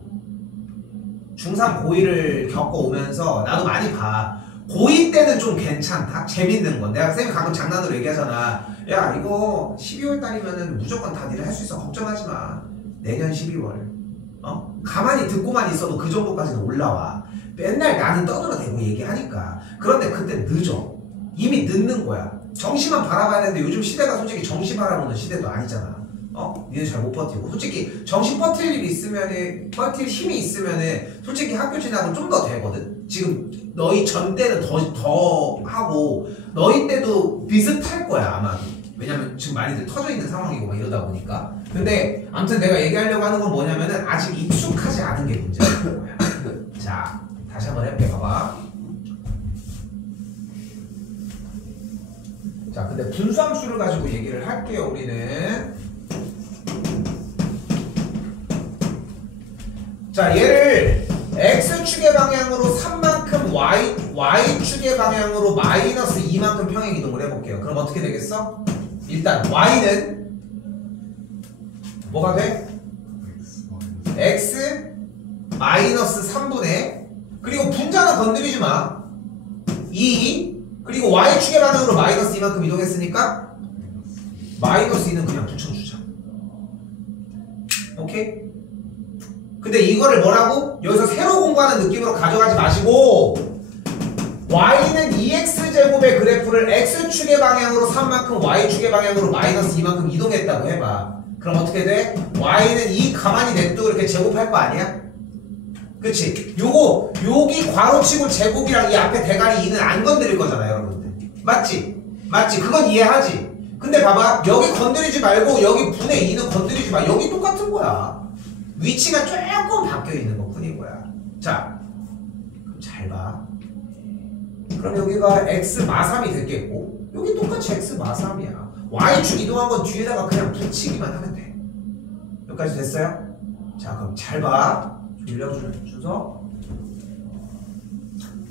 중3 고1을 겪어오면서 나도 많이 봐. 고2 때는 좀 괜찮다? 재밌는 건. 내가 쌤이 가끔 장난으로 얘기하잖아. 야 이거 12월 달이면은 무조건 다 니네 할 수 있어. 걱정하지 마. 내년 12월. 가만히 듣고만 있어도 그 정도까지는 올라와. 맨날 나는 떠들어대고 얘기하니까. 그런데 그때 늦어. 이미 늦는 거야. 정시만 바라봐야 되는데 요즘 시대가 솔직히 정시 바라보는 시대도 아니잖아. 니네 잘 못 버티고. 솔직히 정시 버틸 일 있으면은, 버틸 힘이 있으면은 솔직히 학교 지나고 좀 더 되거든. 지금 너희 전 때는 더 하고 너희 때도 비슷할 거야 아마도. 왜냐면 지금 많이들 터져 있는 상황이고 막 이러다 보니까. 근데 아무튼 내가 얘기하려고 하는 건 뭐냐면은 아직 익숙하지 않은 게 문제인 거야. 자, 다시 한번 해볼게. 봐봐. 자, 근데 분수함수를 가지고 얘기를 할게요. 우리는. 자, 얘를 x축의 방향으로 3만큼 y축의 방향으로 마이너스 2만큼 평행 이동을 해볼게요. 그럼 어떻게 되겠어? 일단 y는 뭐가 돼? x 마이너스 3분의 그리고 분자는 건드리지 마. 2 그리고 y축의 방향으로 마이너스 이만큼 이동했으니까 마이너스 2는 그냥 붙여주자. 오케이? 근데 이거를 뭐라고? 여기서 새로 공부하는 느낌으로 가져가지 마시고 y는 2x제곱의 그래프를 x축의 방향으로 3만큼 y축의 방향으로 마이너스 2만큼 이동했다고 해봐. 그럼 어떻게 돼? y는 2 가만히 냅두고 이렇게 제곱할 거 아니야? 그치? 요거 여기 괄호치고 제곱이랑 이 앞에 대가리 2는 안 건드릴 거잖아 여러분들. 맞지? 맞지? 그건 이해하지? 근데 봐봐 여기 건드리지 말고 여기 분의 2는 건드리지 마. 여기 똑같은 거야. 위치가 조금 바뀌어 있는 것 뿐인 거야. 자 그럼 잘 봐. 그럼 여기가 x 마3이 됐겠고 여기 똑같이 x 마3이야. y축 이동한 건 뒤에다가 그냥 붙이기만 하면 돼. 여기까지 됐어요? 자 그럼 잘 봐. 빌려주서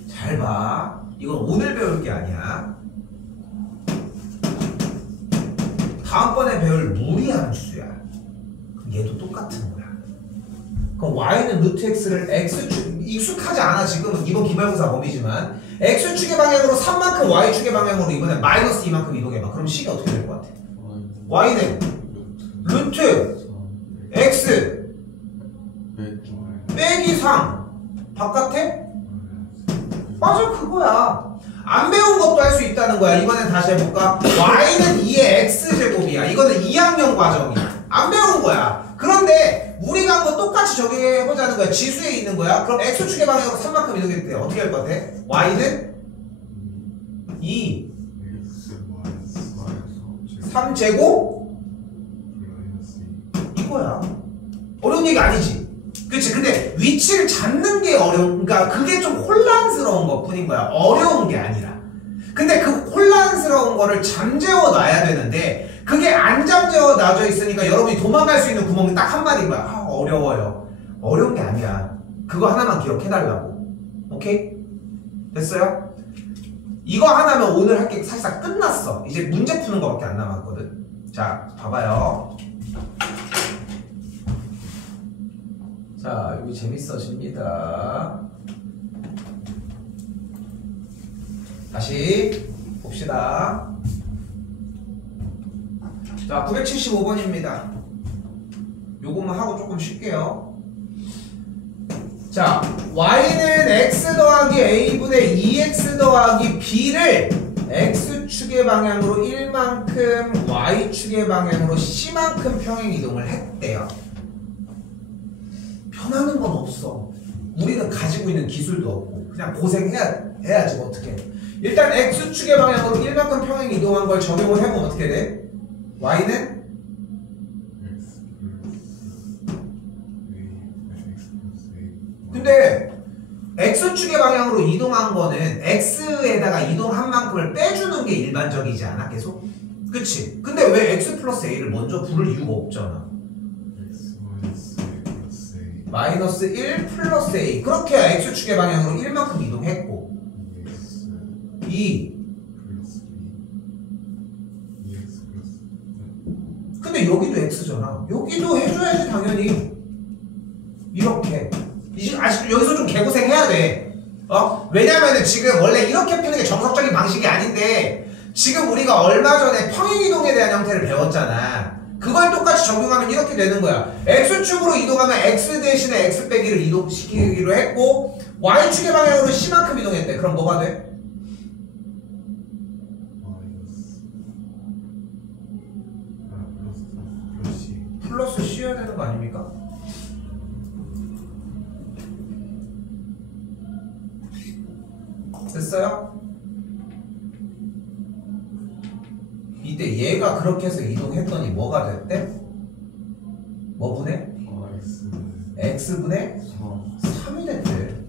잘 봐. 이건 오늘 배울 게 아니야. 다음번에 배울 무리한 수야. 그럼 얘도 똑같은 거야. 그럼 y는 루트 x를 x축 익숙하지 않아 지금은 이번 기말고사 범위지만 x축의 방향으로 3만큼 y축의 방향으로 이번에 마이너스 2만큼 이동해봐. 그럼 식이 어떻게 될 것 같아? y는 루트 x 빼기 3 바깥에? 맞아 그거야. 안 배운 것도 할 수 있다는 거야. 이번엔 다시 해볼까? y는 2의 x제곱이야. 이거는 2학년 과정이야. 안 배운 거야. 그런데 우리가 한 거 똑같이 적용해보자는 거야. 지수에 있는 거야. 그럼 x축의 방향으로 3만큼 이동했대. 어떻게 할 것 같아? y는 2 3제곱 이거야. 어려운 얘기 아니지? 그치? 근데 위치를 잡는 게 어려운, 그러니까 그게 좀 혼란스러운 것 뿐인 거야. 어려운 게 아니라. 근데 그 혼란스러운 거를 잠재워 놔야 되는데 그게 안 잠재워 놔져 있으니까 여러분이 도망갈 수 있는 구멍이 딱 한 마디인 거야. 아, 어려워요. 어려운 게 아니야. 그거 하나만 기억해달라고. 오케이? 됐어요? 이거 하나면 오늘 할 게 사실상 끝났어. 이제 문제 푸는 거밖에 안 남았거든. 자, 봐봐요. 자, 여기 재밌어집니다. 다시 봅시다. 자, 975번입니다. 요것만 하고 조금 쉴게요. 자, y는 x 더하기 a분의 2x 더하기 b를 x축의 방향으로 1만큼 y축의 방향으로 c만큼 평행 이동을 했대요. 변하는 건 없어. 우리는 가지고 있는 기술도 없고 그냥 고생해야지 뭐 어떻게. 일단 x축의 방향으로 1만큼 평행 이동한 걸 적용을 해보면 어떻게 돼? y는 근데 x축의 방향으로 이동한 거는 x에다가 이동한 만큼을 빼주는 게 일반적이지 않아 계속? 그치? 근데 왜 x 플러스 a를 먼저 부를 이유가 없잖아. 마이너스 1 플러스 a 그렇게 해야 x축의 방향으로 1만큼 이동했고 2 근데 여기도 x잖아. 여기도 해줘야지 당연히. 이렇게 이제 아직도 여기서 좀 개고생 해야 돼. 왜냐면은 지금 원래 이렇게 푸는 게 정석적인 방식이 아닌데 지금 우리가 얼마 전에 평행이동에 대한 형태를 배웠잖아. 그걸 똑같이 적용하면 이렇게 되는 거야. x축으로 이동하면 x 대신에 x 빼기를 이동시키기로 했고 y축의 방향으로 c만큼 이동했대. 그럼 뭐가 돼? 플러스 c여야 되는 거 아닙니까? 됐어요? 이때 얘가 그렇게 해서 이동했더니 뭐가 됐대? 뭐 분의? x분의 3이 됐대.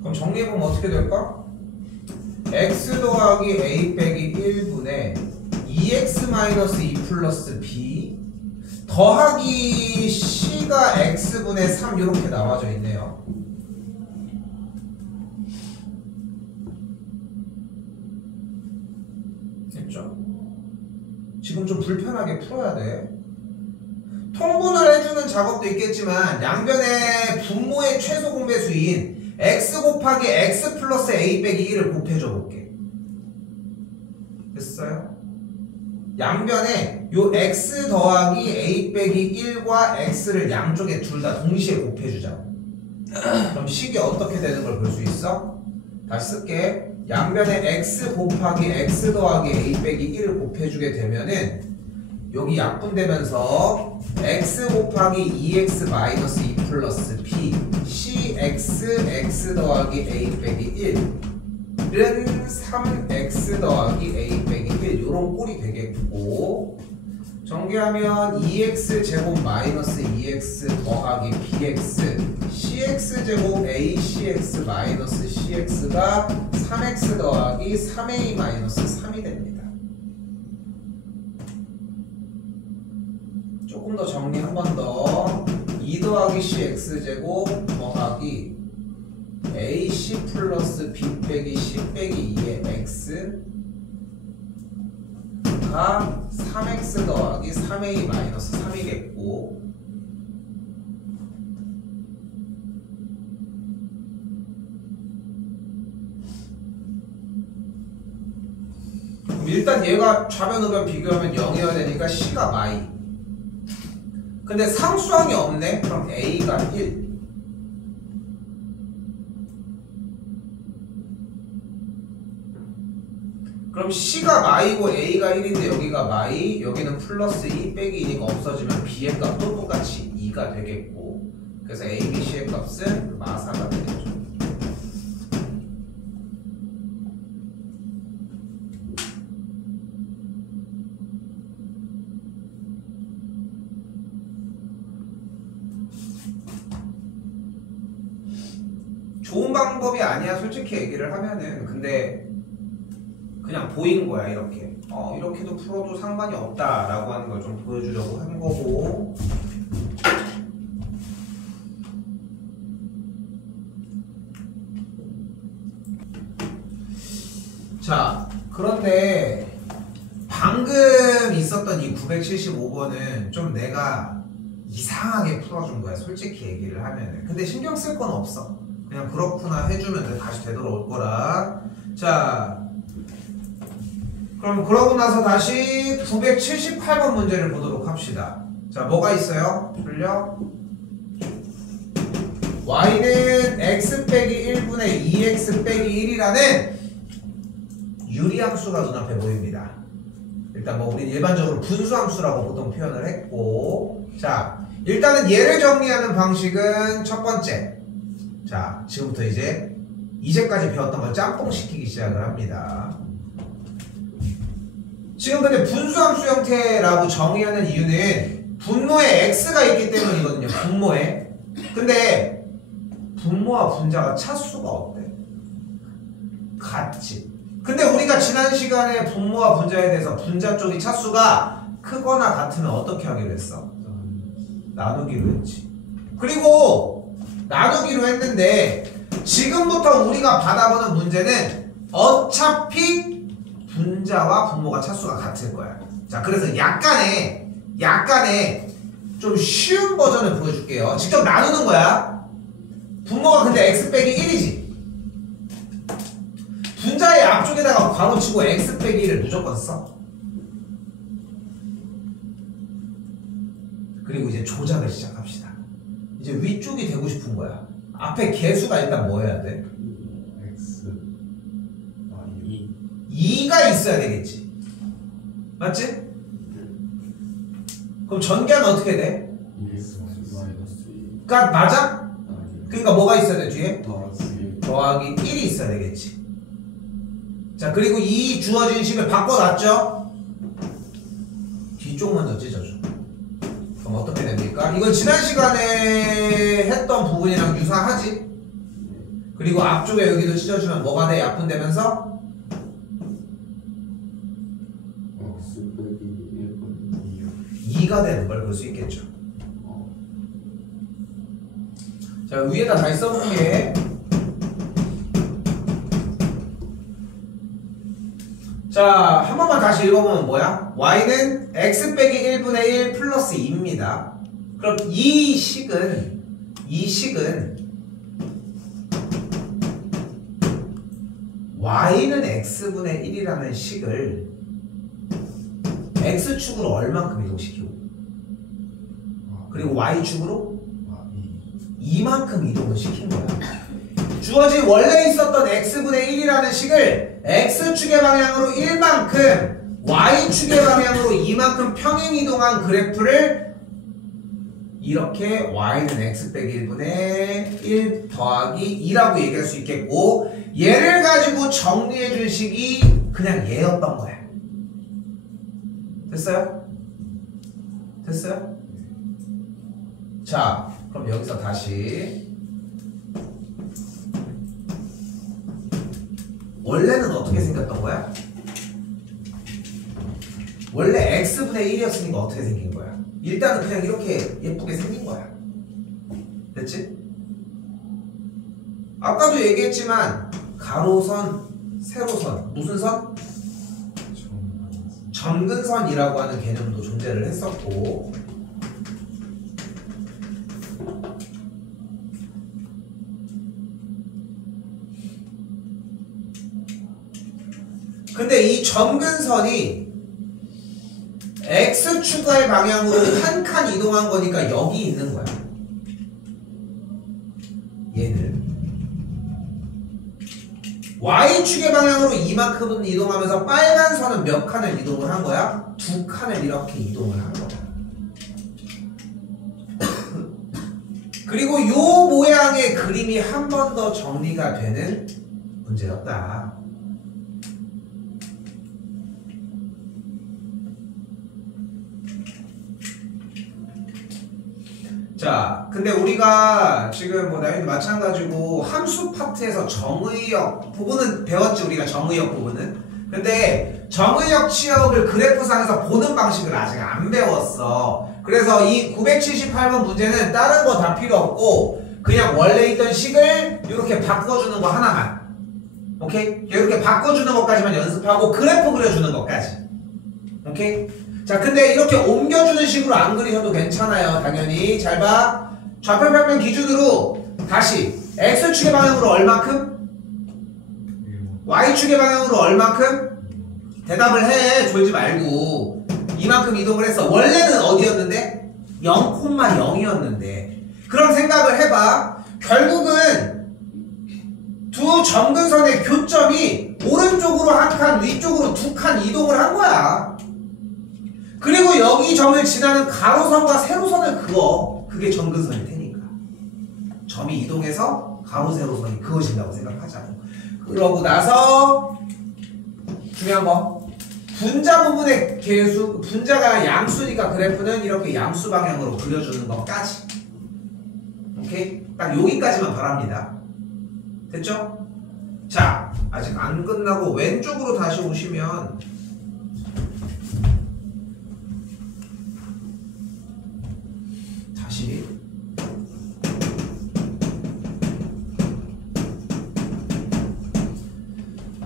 그럼 정리해보면 어떻게 될까? x 더하기 a 빼기 1분의 2x-2 플러스 b 더하기 c가 x분의 3 이렇게 나와져 있네요. 지금 좀 불편하게 풀어야 돼. 통분을 해주는 작업도 있겠지만 양변의 분모의 최소 공배수인 x 곱하기 x 플러스 a 빼기 1을 곱해줘 볼게. 됐어요? 양변에 요 x 더하기 a 빼기 1과 x를 양쪽에 둘 다 동시에 곱해주자. 그럼 식이 어떻게 되는 걸 볼 수 있어? 다시 쓸게. 양변에 x 곱하기 x 더하기 a 빼기 1을 곱해주게 되면은 여기 약분되면서 x 곱하기 2x 마이너스 2 플러스 b cx x 더하기 a 빼기 1은 3x 더하기 a 빼기 1 요런 꼴이 되겠고, 정리하면 2x 제곱 마이너스 2x 더하기 bx cx 제곱 acx 마이너스 cx가 3x 더하기 3a 마이너스 3이 됩니다. 조금 더 정리 한 번 더. 2 더하기 cx 제곱 더하기 ac 플러스 b 빼기 c 빼기 2의 x가 3x 더하기 3a 마이너스 3이겠고, 그럼 일단 얘가 좌변 우변 비교하면 0이어야 되니까 c가 마이. 근데 상수항이 없네? 그럼 a가 1. 그럼 c가 마이고 a가 1인데 여기가 마이, 여기는 플러스 2 빼기 2니까 없어지면 b의 값도 똑같이 2가 되겠고, 그래서 a, b, c의 값은 마사가 되겠죠. 좋은 방법이 아니야 솔직히 얘기를 하면은. 근데 그냥 보인 거야 이렇게. 이렇게도 풀어도 상관이 없다라고 하는 걸 좀 보여주려고 한 거고. 자, 그런데 방금 있었던 이 975번은 좀 내가 이상하게 풀어준 거야 솔직히 얘기를 하면은. 근데 신경 쓸 건 없어. 그냥 그렇구나 해주면 다시 되돌아올 거라. 자, 그럼 그러고 나서 다시 978번 문제를 보도록 합시다. 자, 뭐가 있어요? 돌려. y는 x 빼기 1분의 2x 빼기 1이라는 유리함수가 눈앞에 보입니다. 일단 뭐 우리는 일반적으로 분수함수라고 보통 표현을 했고, 자, 일단은 얘를 정리하는 방식은 첫 번째. 자, 지금부터 이제까지 배웠던 걸 짬뽕시키기 시작을 합니다. 지금 근데 분수함수 형태라고 정의하는 이유는 분모에 x가 있기 때문이거든요. 분모에. 근데 분모와 분자가 차수가 어때? 같지. 근데 우리가 지난 시간에 분모와 분자에 대해서 분자 쪽이 차수가 크거나 같으면 어떻게 하기로 했어? 나누기로 했지. 그리고 나누기로 했는데 지금부터 우리가 받아보는 문제는 어차피 분자와 분모가 차수가 같을 거야. 자, 그래서 약간의 좀 쉬운 버전을 보여줄게요. 직접 나누는 거야. 분모가 근데 x 빼기 1이지. 분자의 앞쪽에다가 괄호 치고 x 빼기 1을 무조건 써. 그리고 이제 조작을 시작합시다. 이제 위쪽이 되고 싶은 거야. 앞에 개수가 일단 뭐 해야 돼? x 2가 있어야 되겠지. 맞지? 그럼 전개하면 어떻게 돼? 2x 마이너스 2 그러니까 맞아? 그러니까 뭐가 있어야 돼 뒤에? 더하기 1이 있어야 되겠지. 자, 그리고 이 주어진 식을 바꿔놨죠? 뒤쪽만 더 찢어줘. 그럼 어떻게 됩니까? 이건 지난 시간에 했던 부분이랑 유사하지? 그리고 앞쪽에 여기도 찢어주면 뭐가 돼? 약분되면서? x 빼기 1분 2가 되는 걸 볼 수 있겠죠. 자, 위에다 다시 써볼게. 자, 한 번만 다시 읽어보면 뭐야? y는 x 빼기 1분의 1 플러스 2입니다. 그럼 이 식은 y는 x분의 1이라는 식을 x축으로 얼만큼 이동시키고 그리고 y축으로 이만큼 이동을 시킨 거야. 주어진 원래 있었던 x분의 1이라는 식을 x축의 방향으로 1만큼 y축의 방향으로 이만큼 평행 이동한 그래프를 이렇게 y는 x 빼기 1분의 1 더하기 2라고 얘기할 수 있겠고, 얘를 가지고 정리해 줄 식이 그냥 얘였던 거야. 됐어요? 됐어요? 자, 그럼 여기서 다시 원래는 어떻게 생겼던 거야? 원래 x분의 1이었으니까 어떻게 생긴 거야? 일단은 그냥 이렇게 예쁘게 생긴 거야. 됐지? 아까도 얘기했지만 가로선, 세로선, 무슨 선? 점근선이라고 하는 개념도 존재를 했었고, 근데 이 점근선이 x축의 방향으로 한 칸 이동한 거니까 여기 있는 거야. 얘를 y축의 방향으로 이만큼은 이동하면서 빨간 선은 몇 칸을 이동을 한 거야? 2칸을 이렇게 이동을 한 거야. 그리고 요 모양의 그림이 한 번 더 정리가 되는 문제였다. 자, 근데 우리가 지금 뭐 나이도 마찬가지고 함수 파트에서 정의역 부분은 배웠지, 우리가 정의역 부분은. 근데 정의역 치역을 그래프상에서 보는 방식을 아직 안 배웠어. 그래서 이 978번 문제는 다른 거 다 필요 없고 그냥 원래 있던 식을 이렇게 바꿔주는 거 하나만, 오케이? 이렇게 바꿔주는 것까지만 연습하고 그래프 그려주는 것까지, 오케이? 자, 근데 이렇게 옮겨주는 식으로 안 그리셔도 괜찮아요. 당연히. 잘 봐. 좌표평면 기준으로 다시 x축의 방향으로 얼만큼? y축의 방향으로 얼만큼? 대답을 해. 졸지 말고. 이만큼 이동을 했어. 원래는 어디였는데? 0,0이었는데. 그럼 생각을 해봐. 결국은 두 점근선의 교점이 오른쪽으로 한 칸, 위쪽으로 2칸 이동을 한 거야. 그리고 여기 점을 지나는 가로선과 세로선을 그어. 그게 점근선일 테니까. 점이 이동해서 가로, 세로선이 그어진다고 생각하자고. 그러고 나서 중요한 거. 분자 부분의 개수, 분자가 양수니까 그래프는 이렇게 양수 방향으로 그려주는 것까지. 오케이? 딱 여기까지만 바랍니다. 됐죠? 자, 아직 안 끝나고 왼쪽으로 다시 오시면 다시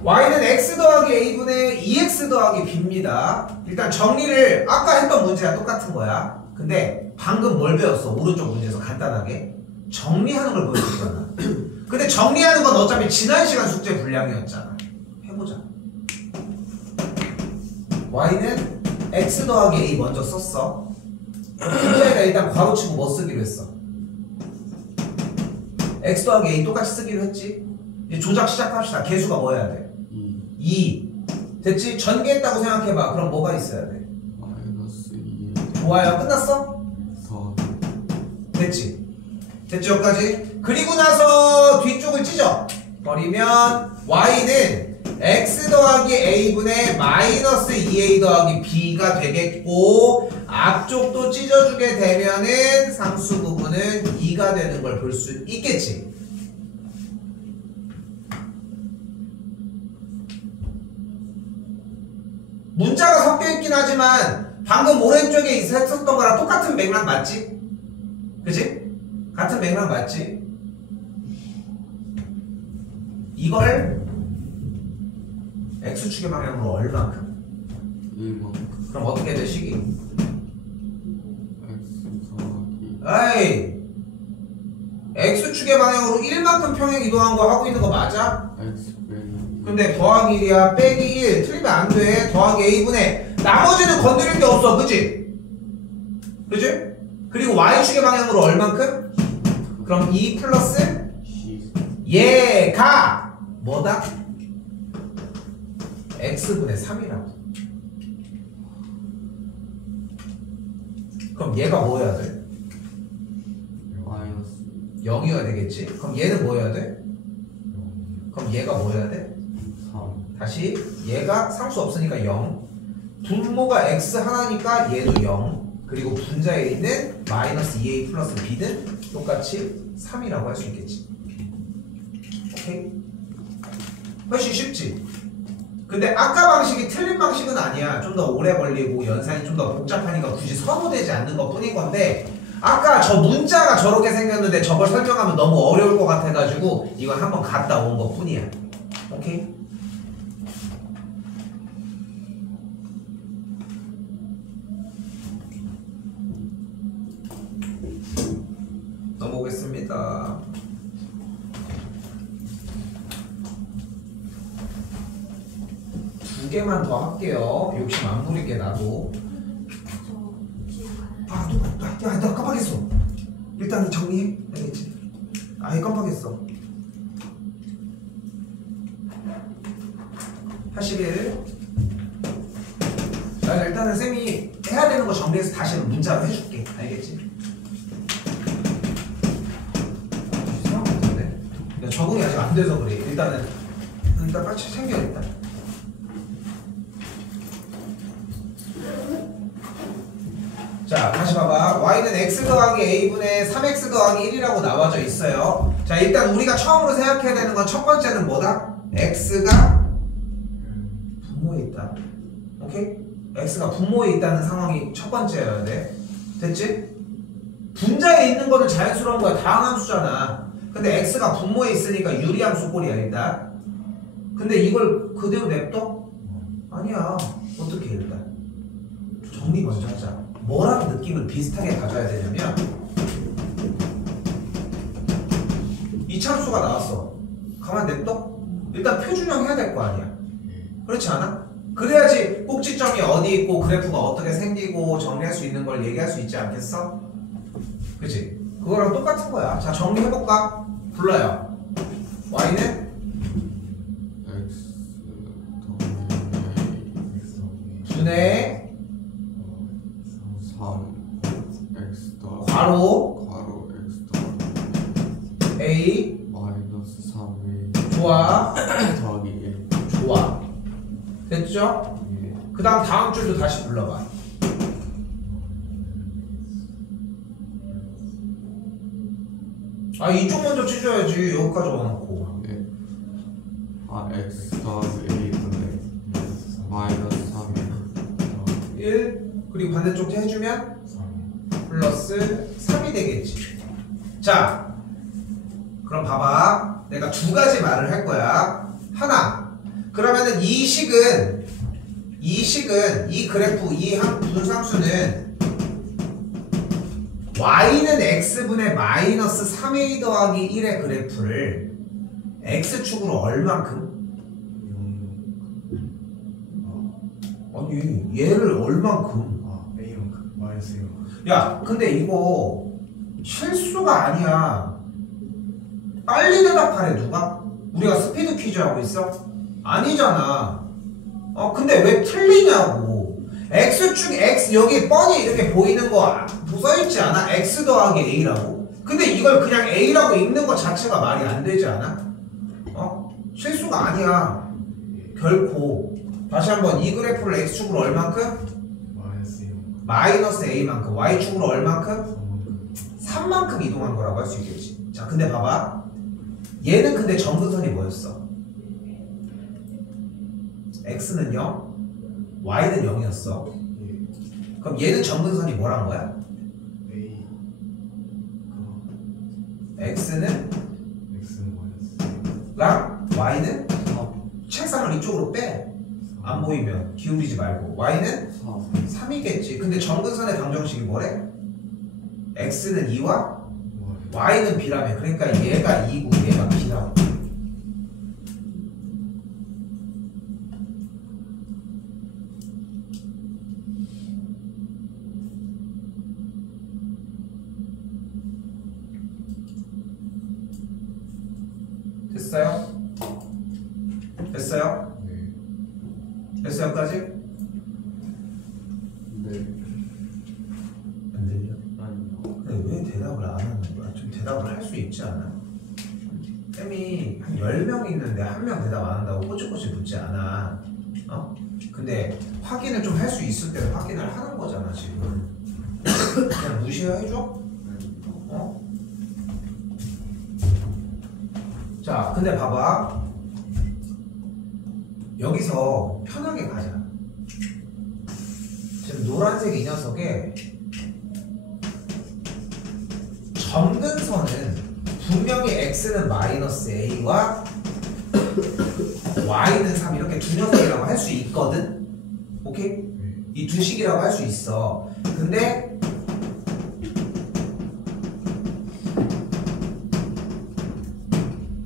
y는 x 더하기 a분의 2x 더하기 b입니다. 일단 정리를 아까 했던 문제랑 똑같은 거야. 근데 방금 뭘 배웠어? 오른쪽 문제에서 간단하게 정리하는 걸 보여줬잖아. 근데 정리하는 건 어차피 지난 시간 숙제 분량이었잖아. 해보자. y는 x 더하기 a 먼저 썼어. 분자에다 일단 괄호치고 뭐 쓰기로 했어? x 더하기 a 똑같이 쓰기로 했지? 이제 조작 시작합시다. 개수가 뭐 해야 돼? 2. 됐지? 전개했다고 생각해봐. 그럼 뭐가 있어야 돼? -2. 좋아요. 끝났어? 4. 됐지? 됐죠? 여기까지? 그리고 나서 뒤쪽을 찢어 버리면 y는 x 더하기 a분의 마이너스 2a 더하기 b가 되겠고, 앞쪽도 찢어주게 되면은 상수 부분은 2가 되는 걸 볼 수 있겠지? 문자가 섞여 있긴 하지만 방금 오른쪽에 있었던 거랑 똑같은 맥락 맞지? 그치? 같은 맥락 맞지? 이걸 x축의 방향으로 얼만큼? 1만큼. 그럼 어떻게 돼 식이? x 더하기 에이 x축의 방향으로 1만큼 평행 이동한 거 하고 있는 거 맞아? x 빼기 근데 더하기 1이야 빼기 1 틀리면 안돼 더하기 a분의 나머지는 건드릴 게 없어 그치? 그치? 그리고 y축의 방향으로 얼만큼? 그럼 2 플러스 c 얘가 뭐다? x분의 3이라고 그럼 얘가 뭐 해야 돼? 마이너스 0이어야 되겠지? 그럼 얘는 뭐 해야 돼? 그럼 얘가 뭐 해야 돼? 3 다시 얘가 상수 없으니까 0 분모가 x 하나니까 얘도 0 그리고 분자에 있는 마이너스 2a 플러스 b는 똑같이 3이라고 할 수 있겠지 오케이? 훨씬 쉽지? 근데 아까 방식이 틀린 방식은 아니야 좀 더 오래 걸리고 연산이 좀 더 복잡하니까 굳이 선호되지 않는 것 뿐인 건데 아까 저 문자가 저렇게 생겼는데 저걸 설명하면 너무 어려울 것 같아가지고 이건 한번 갔다 온 것 뿐이야 오케이? 넘어오겠습니다. 두 개만 더 할게요. 욕심 안 부리게 나도. 나 깜빡했어. 일단 정리해. 알겠지? 아예 깜빡했어. 81. 자, 일단은 쌤이 해야 되는 거 정리해서 다시 문자로 해줄게. 알겠지? 적응이 아직 안 돼서 그래. 일단 빨리 챙겨 일단. 자, 다시 봐봐. y는 x 더하기 a분의 3x 더하기 1이라고 나와져 있어요. 자, 일단 우리가 처음으로 생각해야 되는 건 첫 번째는 뭐다? x가 분모에 있다. 오케이? x가 분모에 있다는 상황이 첫 번째여야 돼. 됐지? 분자에 있는 거는 자연스러운 거야. 다항함수잖아. 근데 x가 분모에 있으니까 유리함수 꼴이야 일단. 근데 이걸 그대로 냅둬? 아니야. 어떻게 일단 정리 먼저 하자. 뭐랑 느낌을 비슷하게 가져야 되냐면 이 참수가 나왔어. 가만 냅둬? 일단 표준형 해야 될 거 아니야. 그렇지 않아? 그래야지 꼭지점이 어디 있고 그래프가 어떻게 생기고 정리할 수 있는 걸 얘기할 수 있지 않겠어? 그치? 그거랑 똑같은 거야. 자, 정리해볼까? 불러요. y는 x 더하기 분의 3 x 더하기 괄호 x 더하기 a 마이너스 3a 좋아 더하기 1 좋아 됐죠? 예. 그 다음 다음 줄도 다시 불러봐. 아 이쪽 먼저 찢어야지. 여기까지 와놓고 예. x 더하기 a분의 마이너스 3a 1 그리고 반대쪽 해주면 플러스 3이 되겠지. 자 그럼 봐봐. 내가 두 가지 말을 할 거야. 하나 그러면은 이 식은 이 그래프 이 분상수는 y는 x분의 마이너스 3a 더하기 1의 그래프를 x축으로 얼만큼? 아니 얘를 얼만큼? A만큼 마이너스 A만큼. 야 근데 이거 실수가 아니야. 빨리 대답하래 누가? 우리가 스피드 퀴즈 하고 있어? 아니잖아. 근데 왜 틀리냐고. x축 x 여기 뻔히 이렇게 보이는 거 써있지 않아? x 더하기 a라고. 근데 이걸 그냥 a라고 읽는 것 자체가 말이 안 되지 않아? 실수가 아니야 결코. 다시 한번 이 그래프를 x축으로 얼만큼? 마이너스 A만큼. 마이너스 a만큼. y축으로 얼만큼? 3만큼. 3만큼 이동한 거라고 할 수 있겠지. 자 근데 봐봐. 얘는 근데 점근선이 뭐였어? x는 0 y는 0이었어. 예. 그럼 얘는 점근선이 뭐란 거야? A x는 X는 마이너스 랑 y는 3 책상을 이쪽으로 빼. 안 보이면 기울이지 말고 y는 4 3이겠지. 근데 정근선의 방정식이 뭐래? x는 2와 Y y는 b라며. 그러니까 얘가 2고 얘가 b라고. 됐어요? 됐어요? 네. 됐어요까지? 네. 안 들려? 아니요. 근데 왜 대답을 안 하는 거야? 좀 대답을 할 수 있지 않아? 쌤이 한 10명 있는데 한 명 대답 안 한다고 꼬치꼬치 묻지 않아. 어? 근데 확인을 좀 할 수 있을 때는 확인을 하는 거잖아 지금. 그냥 무시해줘? 어? 자, 근데 봐봐. 여기서 편하게 가자. 지금 노란색 이 녀석에 점근선은 분명히 x는 마이너스 a와 y는 3 이렇게 두 녀석이라고 할 수 있거든? 오케이? 이 두 식이라고 할 수 있어. 근데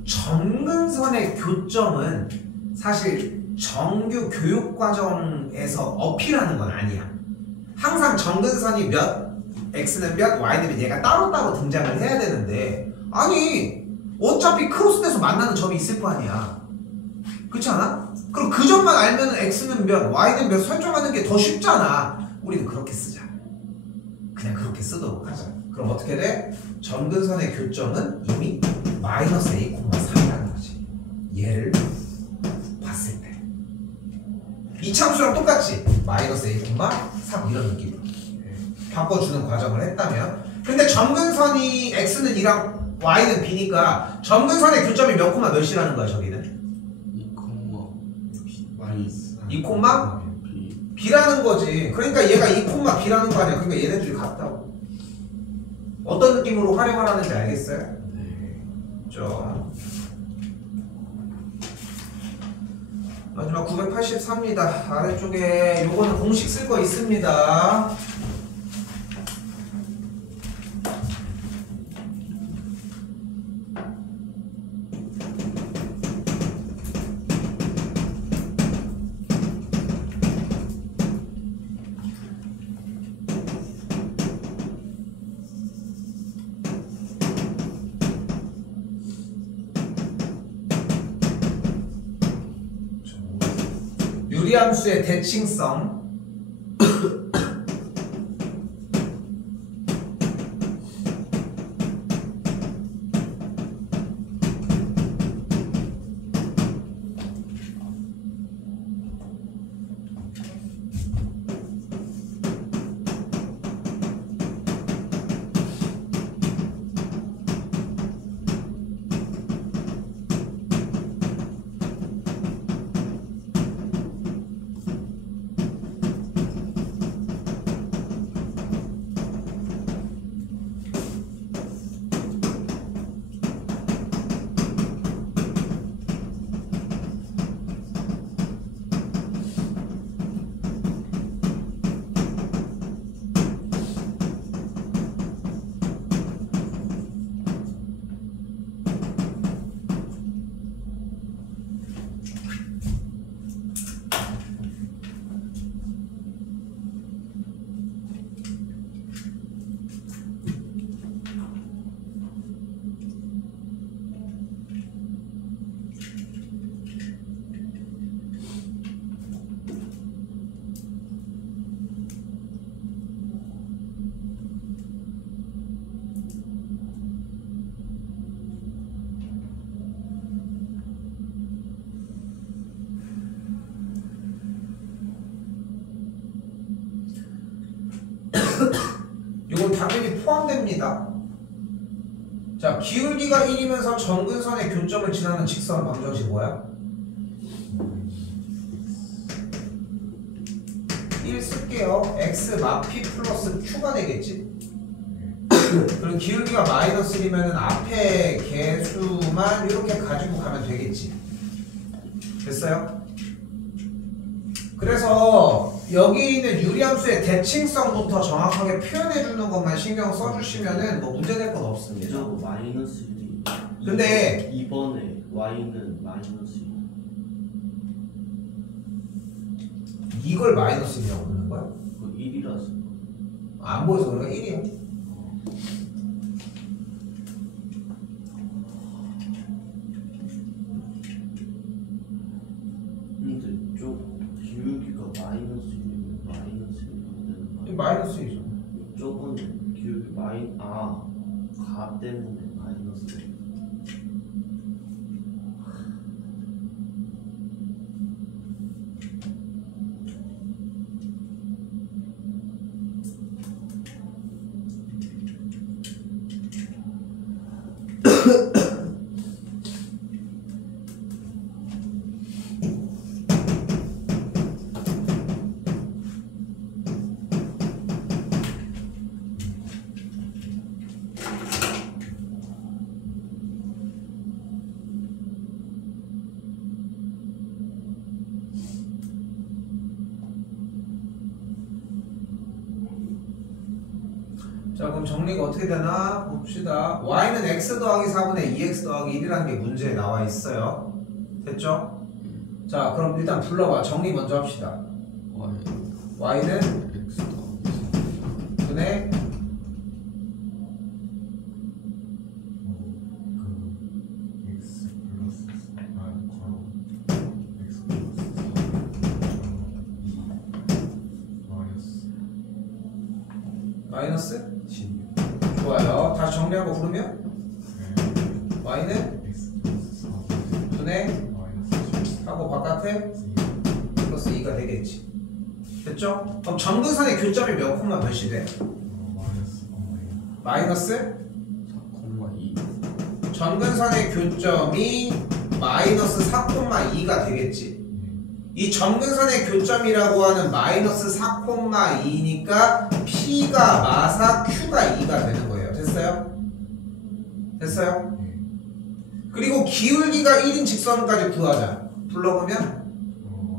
점근선의 교점은 사실 정규 교육과정에서 어필하는 건 아니야. 항상 점근선이 몇, x는 몇, y는 몇 얘가 따로따로 등장을 해야 되는데 아니 어차피 크로스돼서 만나는 점이 있을 거 아니야. 그렇지 않아? 그럼 그 점만 알면 x는 몇, y는 몇 설정하는 게 더 쉽잖아. 우리는 그렇게 쓰자. 그냥 그렇게 쓰도록 하자. 그럼 어떻게 돼? 점근선의 교점은 이미 마이너스 a, 3이라는 거지. 얘를 봤을 때 이참수랑 똑같지? 마이너스 a, 3 이런 느낌으로 바꿔주는 과정을 했다면 근데 점근선이 x는 2랑 y는 b니까 점근선의 교점이 몇 콤마 몇이라는 거야 저기는? 2 콤마 b라는 거지. 그러니까 얘가 2 콤마 b라는 거 아니야. 그러니까 얘네들이 같다고. 어떤 느낌으로 활용을 하는지 알겠어요? 네. 좀 마지막 983입니다. 아래쪽에 요거는 공식 쓸 거 있습니다. 유리함수의 대칭성. 이건 당연히 포함됩니다. 자, 기울기가 1이면서 점근선의 교점을 지나는 직선 방정식 뭐야? 1 쓸게요. x 마피 플러스 q가 되겠지? 그럼 기울기가 마이너스 1이면 앞에 개수만 이렇게 가지고 가면 되겠지? 됐어요? 그래서 여기 있는 유리함수의 대칭성부터 정확하게 표현해주는 것만 신경 써주시면은 뭐 문제될 건 없습니다. 저거 마이너스 1이. 근데 2번에 y는 마이너스 1. 이걸 마이너스 1이라고 부르는 거야? 그 1이라서. 안 보여서 그런가? 1이야. 근데 쪽 기울기가 마이너스 1이면 마이너스 1이 되는 거 아니야? 마이너스 1이죠. 저거는 기울기 가 때문에 마이너스 1. 자, 그럼 정리가 어떻게 되나 봅시다. y는 x 더하기 4분의 2x 더하기 1이라는 게 문제에 나와 있어요. 됐죠? 자, 그럼 일단 불러봐. 정리 먼저 합시다. y는 x 더하기 분의 x 플러스 괄호 x 플러스 2 마이너스 16 좋아요. 다시 정리하고 부르면 y는 x 플러스 4 분의 마이너스 10 하고 바깥에 2 플러스 2가 되겠지. 됐죠? 그럼 정근선의 교점이 몇 콤마 몇이 돼? 마이너스 마이너스 4,2 전근선의 교점이 마이너스 4,2가 되겠지. 이 전근선의 교점이라고 하는 마이너스 4,2니까 P가 마사 Q가 2가 되는 거예요. 됐어요? 됐어요? 그리고 기울기가 1인 직선까지 구하자. 불러보면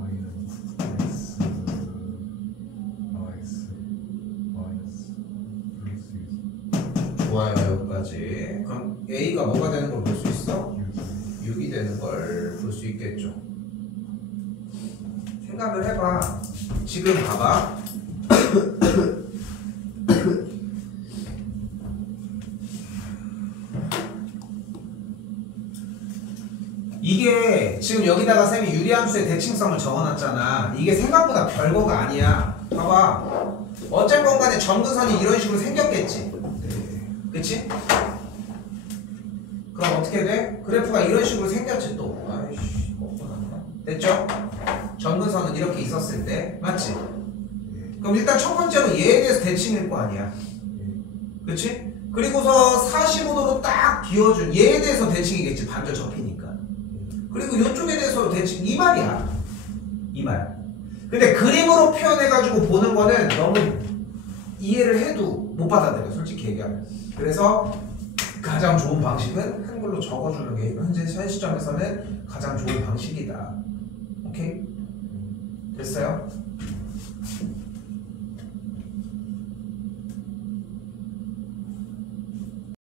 y는 x 마이너스 플러스 6 좋아요. 여기까지. 그럼 A가 뭐가 되는 걸 볼 수 있어? 6이 되는 걸 볼 수 있겠죠. 생각을 해봐. 지금 봐봐. 이게 지금 여기다가 쌤이 유리함수의 대칭성을 적어놨잖아. 이게 생각보다 별거가 아니야. 봐봐. 어쨌건 간에 점근선이 이런 식으로 생겼겠지. 그치? 그럼 어떻게 돼? 그래프가 이런 식으로 생겼지 또. 아이씨, 뻔뻔하다. 됐죠? 점근선은 이렇게 있었을 때. 맞지? 그럼 일단 첫 번째로 얘에 대해서 대칭일 거 아니야. 그치? 그리고서 45도로 딱 기어준 얘에 대해서 대칭이겠지. 반절 접히니까. 그리고 이쪽에 대해서 대칭 이 말이야. 이 말. 근데 그림으로 표현해가지고 보는 거는 너무 이해를 해도 못 받아들여. 솔직히 얘기하면. 그래서 가장 좋은 방식은 한글로 적어주는 게 현재 현 시점에서는 가장 좋은 방식이다. 오케이? 됐어요?